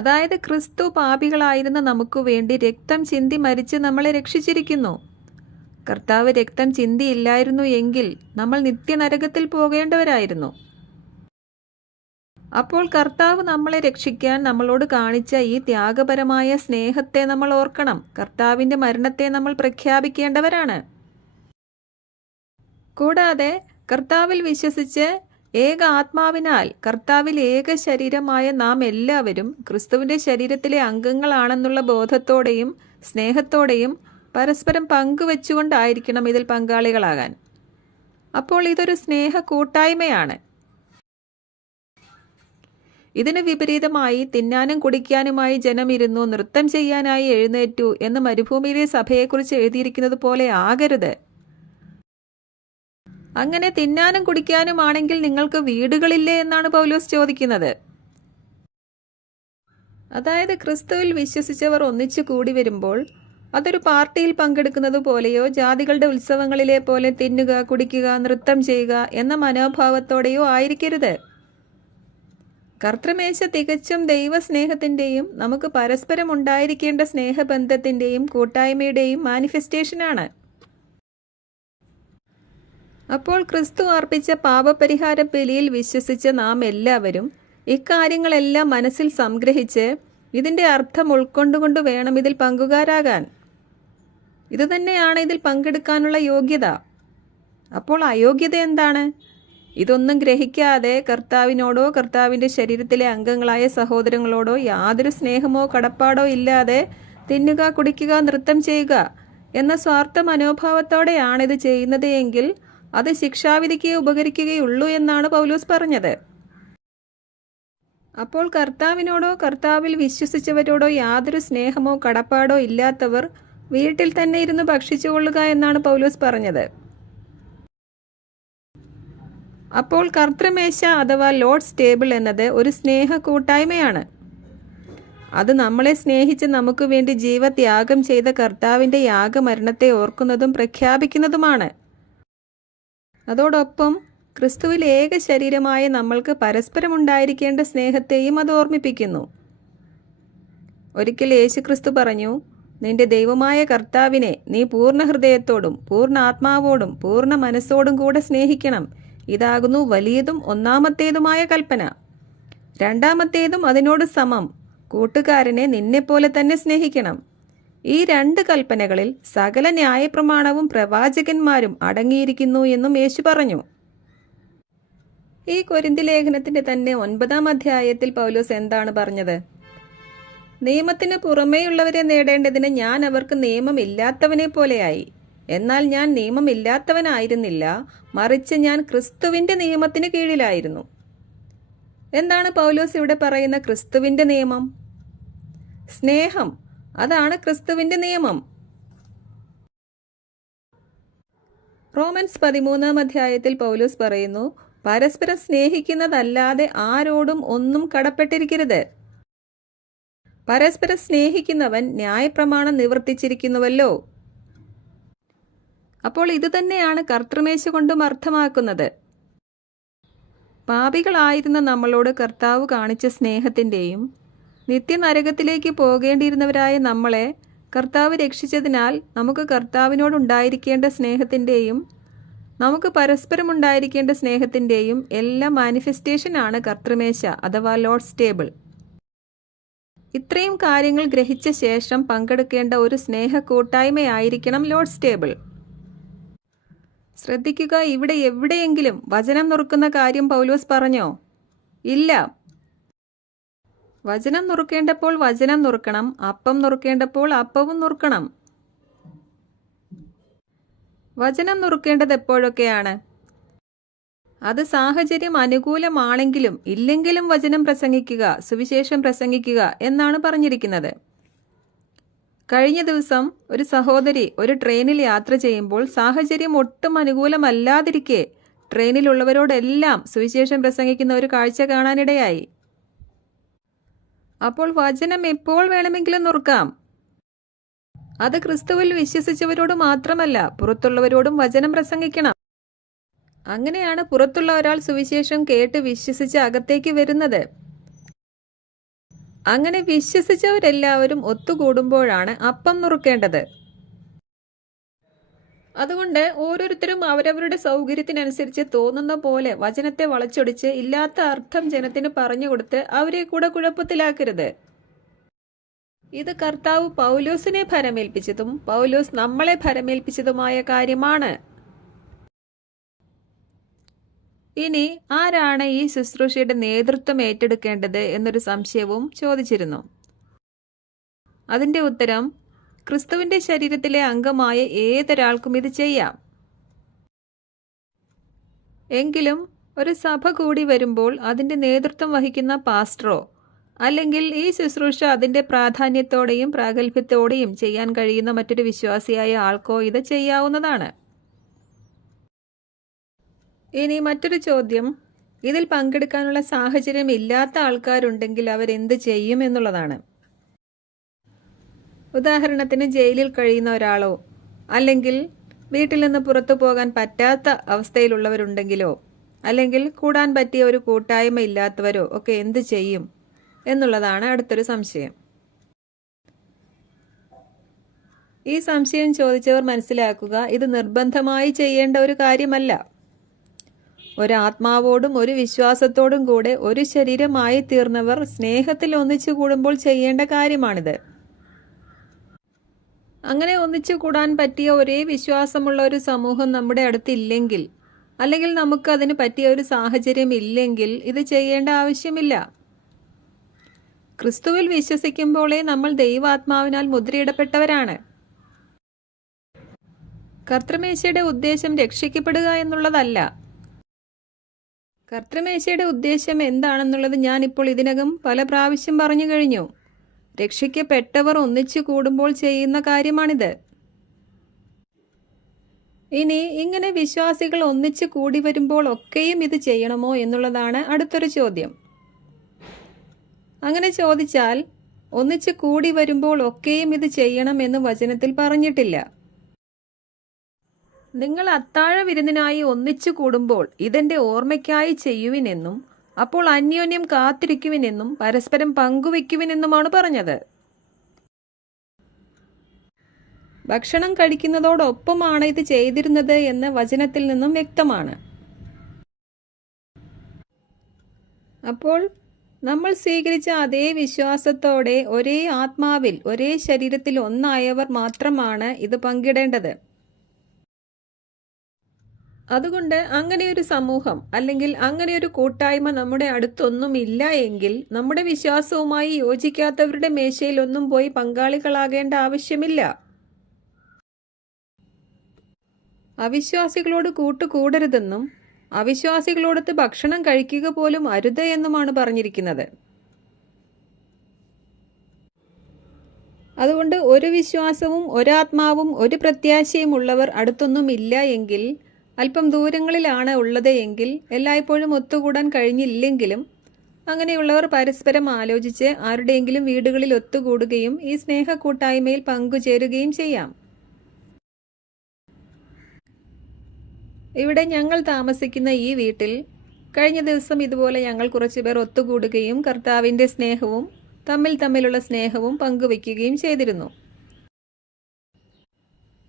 അതായത് ക്രിസ്തു പാപികളായിരുന്ന നമുക്ക് വേണ്ടി രക്തം ചിന്തി മരിച്ച് നമ്മളെ രക്ഷിച്ചിരിക്കുന്നു. കർത്താവ് രക്തം ചിന്തിയില്ലായിരുന്നു എങ്കിൽ നമ്മൾ നിത്യനരകത്തിൽ പോകേണ്ടവരായിരുന്നു. അപ്പോൾ കർത്താവ് നമ്മളെ രക്ഷിക്കാൻ നമ്മളോട് കാണിച്ച ഈ ത്യാഗപരമായ സ്നേഹത്തെ നമ്മൾ ഓർക്കണം. കർത്താവിൻ്റെ മരണത്തെ നമ്മൾ പ്രഖ്യാപിക്കേണ്ടവരാണ്. കൂടാതെ കർത്താവിൽ വിശ്വസിച്ച് ഏക ആത്മാവിനാൽ കർത്താവിൽ ഏക ശരീരമായ നാം എല്ലാവരും ക്രിസ്തുവിൻ്റെ ശരീരത്തിലെ അംഗങ്ങളാണെന്നുള്ള ബോധത്തോടെയും സ്നേഹത്തോടെയും പരസ്പരം പങ്കുവെച്ചുകൊണ്ടായിരിക്കണം ഇതിൽ പങ്കാളികളാകാൻ. അപ്പോൾ ഇതൊരു സ്നേഹ കൂട്ടായ്മയാണ്. ഇതിന് വിപരീതമായി തിന്നാനും കുടിക്കാനുമായി ജനമിരുന്നു, നൃത്തം ചെയ്യാനായി എഴുന്നേറ്റു എന്ന് മരുഭൂമിയിലെ സഭയെക്കുറിച്ച് എഴുതിയിരിക്കുന്നത് പോലെ ആകരുത്. അങ്ങനെ തിന്നാനും കുടിക്കാനുമാണെങ്കിൽ നിങ്ങൾക്ക് വീടുകളില്ലേ എന്നാണ് പൗലോസ് ചോദിക്കുന്നത്. അതായത് ക്രിസ്തുവിൽ വിശ്വസിച്ചവർ ഒന്നിച്ചു കൂടി വരുമ്പോൾ അതൊരു പാർട്ടിയിൽ പങ്കെടുക്കുന്നത് പോലെയോ ജാതികളുടെ ഉത്സവങ്ങളിലെ പോലെ തിന്നുക, കുടിക്കുക, നൃത്തം ചെയ്യുക എന്ന മനോഭാവത്തോടെയോ ആയിരിക്കരുത്. കർത്തൃമേശ തികച്ചും ദൈവസ്നേഹത്തിൻ്റെയും നമുക്ക് പരസ്പരം ഉണ്ടായിരിക്കേണ്ട സ്നേഹബന്ധത്തിൻ്റെയും കൂട്ടായ്മയുടെയും മാനിഫെസ്റ്റേഷനാണ്. അപ്പോൾ ക്രിസ്തു അർപ്പിച്ച പാപപരിഹാര ബലിയിൽ വിശ്വസിച്ച നാം എല്ലാവരും ഇക്കാര്യങ്ങളെല്ലാം മനസ്സിൽ സംഗ്രഹിച്ച് ഇതിൻ്റെ അർത്ഥം ഉൾക്കൊണ്ടുകൊണ്ട് വേണം ഇതിൽ പങ്കുകാരാകാൻ. ഇതുതന്നെയാണ് ഇതിൽ പങ്കെടുക്കാനുള്ള യോഗ്യത. അപ്പോൾ അയോഗ്യത എന്താണ്? ഇതൊന്നും ഗ്രഹിക്കാതെ കർത്താവിനോടോ കർത്താവിൻ്റെ ശരീരത്തിലെ അംഗങ്ങളായ സഹോദരങ്ങളോടോ യാതൊരു സ്നേഹമോ കടപ്പാടോ ഇല്ലാതെ തിന്നുക, കുടിക്കുക, നൃത്തം ചെയ്യുക എന്ന സ്വാർത്ഥ മനോഭാവത്തോടെയാണ് ഇത് ചെയ്യുന്നത് എങ്കിൽ അത് ശിക്ഷാവിധിക്ക് ഉപകരിക്കുകയുള്ളൂ എന്നാണ് പൗലോസ് പറഞ്ഞത്. അപ്പോൾ കർത്താവിനോടോ കർത്താവിൽ വിശ്വസിച്ചവരോടോ യാതൊരു സ്നേഹമോ കടപ്പാടോ ഇല്ലാത്തവർ വീട്ടിൽ തന്നെ ഇരുന്ന് ഭക്ഷിച്ചുകൊള്ളുക എന്നാണ് പൗലോസ് പറഞ്ഞത്. അപ്പോൾ കർത്തൃമേശ അഥവാ ലോർഡ്സ് ടേബിൾ എന്നത് ഒരു സ്നേഹ കൂട്ടായ്മയാണ്. അത് നമ്മളെ സ്നേഹിച്ച് നമുക്ക് വേണ്ടി ജീവത്യാഗം ചെയ്ത കർത്താവിൻ്റെ യാഗമരണത്തെ ഓർക്കുന്നതും പ്രഖ്യാപിക്കുന്നതുമാണ്. അതോടൊപ്പം ക്രിസ്തുവിൽ ഏക ശരീരമായ നമ്മൾക്ക് പരസ്പരം ഉണ്ടായിരിക്കേണ്ട സ്നേഹത്തെയും അത് ഓർമ്മിപ്പിക്കുന്നു. ഒരിക്കൽ യേശുക്രിസ്തു പറഞ്ഞു, നിന്റെ ദൈവമായ കർത്താവിനെ നീ പൂർണ്ണ ഹൃദയത്തോടും പൂർണ്ണ ആത്മാവോടും പൂർണ്ണ മനസ്സോടും കൂടെ സ്നേഹിക്കണം. ഇതാകുന്നു വലിയതും ഒന്നാമത്തേതുമായ കൽപ്പന. രണ്ടാമത്തേതും അതിനോട് സമം, കൂട്ടുകാരനെ നിന്നെപ്പോലെ തന്നെ സ്നേഹിക്കണം. ഈ 2 കൽപ്പനകളിൽ സകല ന്യായപ്രമാണവും പ്രവാചകന്മാരും അടങ്ങിയിരിക്കുന്നു എന്നും യേശു പറഞ്ഞു. ഈ കൊരിന്തി ലേഖനത്തിന്റെ തന്നെ 9-ാം അധ്യായത്തിൽ പൗലോസ് എന്താണ് പറഞ്ഞത്? നിയമത്തിന് പുറമേയുള്ളവരെ നേടേണ്ടതിന് ഞാൻ അവർക്ക് നിയമമില്ലാത്തവനെ പോലെയായി. എന്നാൽ ഞാൻ നിയമമില്ലാത്തവനായിരുന്നില്ല, മറിച്ച് ഞാൻ ക്രിസ്തുവിൻ്റെ നിയമത്തിന് കീഴിലായിരുന്നു. എന്താണ് പൗലോസ് ഇവിടെ പറയുന്ന ക്രിസ്തുവിൻ്റെ നിയമം? സ്നേഹം, അതാണ് ക്രിസ്തുവിൻ്റെ നിയമം. റോമൻസ് 13-ാം അധ്യായത്തിൽ പൗലോസ് പറയുന്നു, പരസ്പരം സ്നേഹിക്കുന്നതല്ലാതെ ആരോടും ഒന്നും കടപ്പെട്ടിരിക്കരുത്. പരസ്പരം സ്നേഹിക്കുന്നവൻ ന്യായപ്രമാണം നിവർത്തിച്ചിരിക്കുന്നുവല്ലോ. അപ്പോൾ ഇതുതന്നെയാണ് കർത്തൃമേശ കൊണ്ടും അർത്ഥമാക്കുന്നത്. പാപികളായിരുന്ന നമ്മളോട് കർത്താവ് കാണിച്ച സ്നേഹത്തിൻ്റെയും നിത്യനരകത്തിലേക്ക് പോകേണ്ടിയിരുന്നവരായ നമ്മളെ കർത്താവ് രക്ഷിച്ചതിനാൽ നമുക്ക് കർത്താവിനോടുണ്ടായിരിക്കേണ്ട സ്നേഹത്തിൻ്റെയും നമുക്ക് പരസ്പരം ഉണ്ടായിരിക്കേണ്ട സ്നേഹത്തിൻ്റെയും എല്ലാം മാനിഫെസ്റ്റേഷനാണ് കർത്തൃമേശ അഥവാ ലോർഡ്സ് ടേബിൾ. ഇത്രയും കാര്യങ്ങൾ ഗ്രഹിച്ച ശേഷം പങ്കെടുക്കേണ്ട ഒരു സ്നേഹ കൂട്ടായ്മയായിരിക്കണം ലോർഡ്സ് ടേബിൾ. ശ്രദ്ധിക്കുക, ഇവിടെ എവിടെയെങ്കിലും വചനം നുറുക്കുന്ന കാര്യം പൗലോസ് പറഞ്ഞോ? ഇല്ല. വചനം നുറുക്കേണ്ടപ്പോൾ വചനം നുറുക്കണം, അപ്പം നുറുക്കേണ്ടപ്പോൾ അപ്പവും നുറുക്കണം. വചനം നുറുക്കേണ്ടത് എപ്പോഴൊക്കെയാണ്? അത് സാഹചര്യം അനുകൂലമാണെങ്കിലും ഇല്ലെങ്കിലും വചനം പ്രസംഗിക്കുക, സുവിശേഷം പ്രസംഗിക്കുക എന്നാണ് പറഞ്ഞിരിക്കുന്നത്. കഴിഞ്ഞ ദിവസം ഒരു സഹോദരി ഒരു ട്രെയിനിൽ യാത്ര ചെയ്യുമ്പോൾ സാഹചര്യം ഒട്ടും അനുകൂലമല്ലാതിരിക്കെ ട്രെയിനിലുള്ളവരോടെല്ലാം സുവിശേഷം പ്രസംഗിക്കുന്ന ഒരു കാഴ്ച കാണാനിടയായി. അപ്പോൾ വചനം എപ്പോൾ വേണമെങ്കിലും നുറുക്കാം. അത് ക്രിസ്തുവിൽ വിശ്വസിച്ചവരോട് മാത്രമല്ല, പുറത്തുള്ളവരോടും വചനം പ്രസംഗിക്കണം. അങ്ങനെയാണ് പുറത്തുള്ള ഒരാൾ സുവിശേഷം കേട്ട് വിശ്വസിച്ച് അകത്തേക്ക് വരുന്നത്. അങ്ങനെ വിശ്വസിച്ചവരെല്ലാവരും ഒത്തുകൂടുമ്പോഴാണ് അപ്പം നുറുക്കേണ്ടത്. അതുകൊണ്ട് ഓരോരുത്തരും അവരവരുടെ സൗകര്യത്തിനനുസരിച്ച് തോന്നുന്ന പോലെ വചനത്തെ വളച്ചൊടിച്ച് ഇല്ലാത്ത അർത്ഥം ജനത്തിന് പറഞ്ഞുകൊടുത്ത് അവരെ കൂടെ കുഴപ്പത്തിലാക്കരുത്. ഇത് കർത്താവ് പൗലോസിനെ ഭരമേൽപ്പിച്ചതും പൗലോസ് നമ്മളെ ഭരമേൽപ്പിച്ചതുമായ കാര്യമാണ്. ഇനി ആരാണ് ഈ ശുശ്രൂഷയുടെ നേതൃത്വം ഏറ്റെടുക്കേണ്ടത് എന്നൊരു സംശയവും ചോദിച്ചിരുന്നു. അതിൻ്റെ ഉത്തരം, ക്രിസ്തുവിൻ്റെ ശരീരത്തിലെ അംഗമായ ഏതൊരാൾക്കും ഇത് ചെയ്യാം. എങ്കിലും ഒരു സഭ കൂടി വരുമ്പോൾ അതിൻ്റെ നേതൃത്വം വഹിക്കുന്ന പാസ്റ്ററോ അല്ലെങ്കിൽ ഈ ശുശ്രൂഷ അതിൻ്റെ പ്രാധാന്യത്തോടെയും പ്രാഗൽഭ്യത്തോടെയും ചെയ്യാൻ കഴിയുന്ന മറ്റൊരു വിശ്വാസിയായ ആൾക്കോ ഇത് ചെയ്യാവുന്നതാണ്. ഇനി മറ്റൊരു ചോദ്യം, ഇതിൽ പങ്കെടുക്കാനുള്ള സാഹചര്യം ഇല്ലാത്ത ആൾക്കാരുണ്ടെങ്കിൽ അവരെന്ത് ചെയ്യും എന്നുള്ളതാണ്. ഉദാഹരണത്തിന് ജയിലിൽ കഴിയുന്ന ഒരാളോ അല്ലെങ്കിൽ വീട്ടിൽ നിന്ന് പുറത്തു പോകാൻ പറ്റാത്ത അവസ്ഥയിലുള്ളവരുണ്ടെങ്കിലോ അല്ലെങ്കിൽ കൂടാൻ പറ്റിയ ഒരു കൂട്ടായ്മ ഇല്ലാത്തവരോ ഒക്കെ എന്ത് ചെയ്യും എന്നുള്ളതാണ് അടുത്തൊരു സംശയം. ഈ സംശയം ചോദിച്ചവർ മനസ്സിലാക്കുക, ഇത് നിർബന്ധമായി ചെയ്യേണ്ട ഒരു കാര്യമല്ല. ഒരാത്മാവോടും ഒരു വിശ്വാസത്തോടും കൂടെ ഒരു ശരീരമായി തീർന്നവർ സ്നേഹത്തിൽ ഒന്നിച്ചു കൂടുമ്പോൾ ചെയ്യേണ്ട കാര്യമാണിത്. അങ്ങനെ ഒന്നിച്ചു കൂടാൻ പറ്റിയ ഒരേ വിശ്വാസമുള്ള ഒരു സമൂഹം നമ്മുടെ അടുത്തില്ലെങ്കിൽ അല്ലെങ്കിൽ നമുക്ക് അതിന് പറ്റിയ ഒരു സാഹചര്യം ഇല്ലെങ്കിൽ ഇത് ചെയ്യേണ്ട ആവശ്യമില്ല. ക്രിസ്തുവിൽ വിശ്വസിക്കുമ്പോഴേ നമ്മൾ ദൈവാത്മാവിനാൽ മുദ്രയിടപ്പെട്ടവരാണ്. കർത്തൃമേശയുടെ ഉദ്ദേശം രക്ഷിക്കപ്പെടുക എന്നുള്ളതല്ല. കർത്തൃമേശയുടെ ഉദ്ദേശം എന്താണെന്നുള്ളത് ഞാനിപ്പോൾ ഇതിനകം പല പ്രാവശ്യം പറഞ്ഞു കഴിഞ്ഞു. രക്ഷിക്കപ്പെട്ടവർ ഒന്നിച്ചു കൂടുമ്പോൾ ചെയ്യുന്ന കാര്യമാണിത്. ഇനി ഇങ്ങനെ വിശ്വാസികൾ ഒന്നിച്ചു കൂടി വരുമ്പോൾ ഒക്കെയും ഇത് ചെയ്യണമോ എന്നുള്ളതാണ് അടുത്തൊരു ചോദ്യം. അങ്ങനെ ചോദിച്ചാൽ ഒന്നിച്ചു കൂടി വരുമ്പോൾ ഒക്കെയും ഇത് ചെയ്യണം എന്ന് വചനത്തിൽ പറഞ്ഞിട്ടില്ല. നിങ്ങൾ അത്താഴ വിരുന്നിനായി ഒന്നിച്ചു കൂടുമ്പോൾ ഇതെന്റെ ഓർമ്മയ്ക്കായി ചെയ്യുവിനെന്നും അപ്പോൾ അന്യോന്യം കാത്തിരിക്കുവിനെന്നും പരസ്പരം പങ്കുവെക്കുവിനെന്നുമാണ് പറഞ്ഞത്. ഭക്ഷണം കഴിക്കുന്നതോടൊപ്പമാണ് ഇത് ചെയ്തിരുന്നത് എന്ന് വചനത്തിൽ നിന്നും വ്യക്തമാണ്. അപ്പോൾ നമ്മൾ സ്വീകരിച്ച അതേ വിശ്വാസത്തോടെ ഒരേ ആത്മാവിൽ ഒരേ ശരീരത്തിൽ ഒന്നായവർ മാത്രമാണ് ഇത് പങ്കിടേണ്ടത്. അതുകൊണ്ട് അങ്ങനെയൊരു സമൂഹം അല്ലെങ്കിൽ അങ്ങനെയൊരു കൂട്ടായ്മ നമ്മുടെ അടുത്തൊന്നുമില്ല എങ്കിൽ നമ്മുടെ വിശ്വാസവുമായി യോജിക്കാത്തവരുടെ മേശയിലൊന്നും പോയി പങ്കാളികളാകേണ്ട ആവശ്യമില്ല. അവിശ്വാസികളോട് കൂട്ടുകൂടരുതെന്നും അവിശ്വാസികളോടൊത്ത് ഭക്ഷണം കഴിക്കുക പോലും അരുത് എന്നുമാണ് പറഞ്ഞിരിക്കുന്നത്. അതുകൊണ്ട് ഒരു വിശ്വാസവും ഒരാത്മാവും ഒരു പ്രത്യാശയും ഉള്ളവർ അടുത്തൊന്നും ഇല്ല എങ്കിൽ, അല്പം ദൂരങ്ങളിലാണ് ഉള്ളത് എങ്കിൽ, എല്ലായ്പ്പോഴും ഒത്തുകൂടാൻ കഴിഞ്ഞില്ലെങ്കിലും, അങ്ങനെയുള്ളവർ പരസ്പരം ആലോചിച്ച് ആരുടെയെങ്കിലും വീടുകളിൽ ഒത്തുകൂടുകയും ഈ സ്നേഹ കൂട്ടായ്മയിൽ പങ്കുചേരുകയും ചെയ്യാം. ഇവിടെ ഞങ്ങൾ താമസിക്കുന്ന ഈ വീട്ടിൽ കഴിഞ്ഞ ദിവസം ഇതുപോലെ ഞങ്ങൾ കുറച്ചുപേർ ഒത്തുകൂടുകയും കർത്താവിൻ്റെ സ്നേഹവും തമ്മിലുള്ള സ്നേഹവും പങ്കുവയ്ക്കുകയും ചെയ്തിരുന്നു.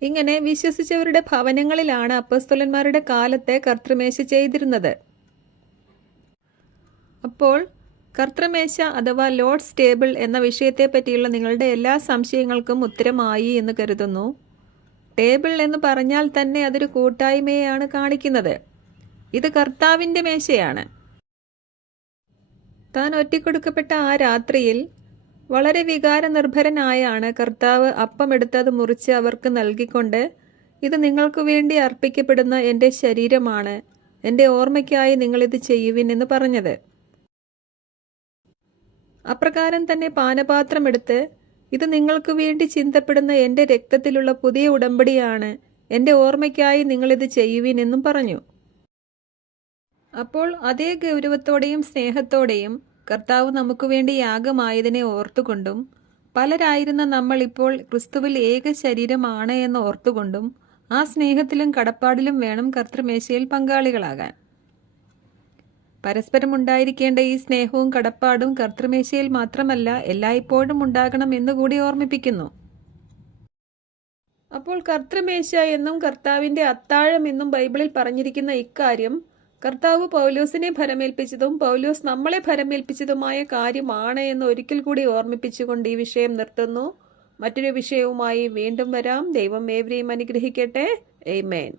ഇങ്ങനെ വിശ്വസിച്ചവരുടെ ഭവനങ്ങളിലാണ് അപ്പോസ്തലന്മാരുടെ കാലത്തെ കർത്തൃമേശ ചെയ്തിരുന്നത്. അപ്പോൾ കർത്തൃമേശ അഥവാ ലോർഡ്സ് ടേബിൾ എന്ന വിഷയത്തെ പറ്റിയുള്ള നിങ്ങളുടെ എല്ലാ സംശയങ്ങൾക്കും ഉത്തരമായി എന്ന് കരുതുന്നു. ടേബിൾ എന്ന് പറഞ്ഞാൽ തന്നെ അതൊരു കൂട്ടായ്മയെയാണ് കാണിക്കുന്നത്. ഇത് കർത്താവിൻ്റെ മേശയാണ്. താൻ ഒറ്റിക്കൊടുക്കപ്പെട്ട ആ രാത്രിയിൽ വളരെ വികാരനിർഭരനായാണ് കർത്താവ് അപ്പമെടുത്തത് മുറിച്ച് അവർക്ക് നൽകിക്കൊണ്ട്, ഇത് നിങ്ങൾക്ക് വേണ്ടി അർപ്പിക്കപ്പെടുന്ന എൻ്റെ ശരീരമാണ്, എൻ്റെ ഓർമ്മയ്ക്കായി നിങ്ങളിത് ചെയ്യുവിൻ എന്ന് പറഞ്ഞത്. അപ്രകാരം തന്നെ പാനപാത്രമെടുത്ത്, ഇത് നിങ്ങൾക്ക് വേണ്ടി ചിന്തപ്പെടുന്ന എൻ്റെ രക്തത്തിലുള്ള പുതിയ ഉടമ്പടിയാണ്, എൻ്റെ ഓർമ്മയ്ക്കായി നിങ്ങളിത് ചെയ്യുവിൻ എന്നും പറഞ്ഞു. അപ്പോൾ അതേ ഗൗരവത്തോടെയും സ്നേഹത്തോടെയും കർത്താവ് നമുക്ക് വേണ്ടി യാഗമായതിനെ ഓർത്തുകൊണ്ടും, പലരായിരുന്ന നമ്മൾ ഇപ്പോൾ ക്രിസ്തുവിൽ ഏക ശരീരമാണ് എന്ന് ഓർത്തുകൊണ്ടും, ആ സ്നേഹത്തിലും കടപ്പാടിലും വേണം കർത്തൃമേശയിൽ പങ്കാളികളാകാൻ. പരസ്പരം ഉണ്ടായിരിക്കേണ്ട ഈ സ്നേഹവും കടപ്പാടും കർത്തൃമേശയിൽ മാത്രമല്ല എല്ലായ്പ്പോഴും ഉണ്ടാകണം എന്നുകൂടി ഓർമ്മിപ്പിക്കുന്നു. അപ്പോൾ കർത്തൃമേശ എന്നും കർത്താവിൻ്റെ അത്താഴം എന്നും ബൈബിളിൽ പറഞ്ഞിരിക്കുന്ന ഇക്കാര്യം കർത്താവ് പൗലോസിനെ ഭരമേൽപ്പിച്ചതും പൗലോസ് നമ്മളെ ഭരമേൽപ്പിച്ചതുമായ കാര്യമാണ് എന്ന് ഒരിക്കൽ കൂടി ഓർമ്മിപ്പിച്ചുകൊണ്ട് ഈ വിഷയം നിർത്തുന്നു. മറ്റൊരു വിഷയവുമായി വീണ്ടും വരാം. ദൈവം ഏവരെയും അനുഗ്രഹിക്കട്ടെ. ആമേൻ.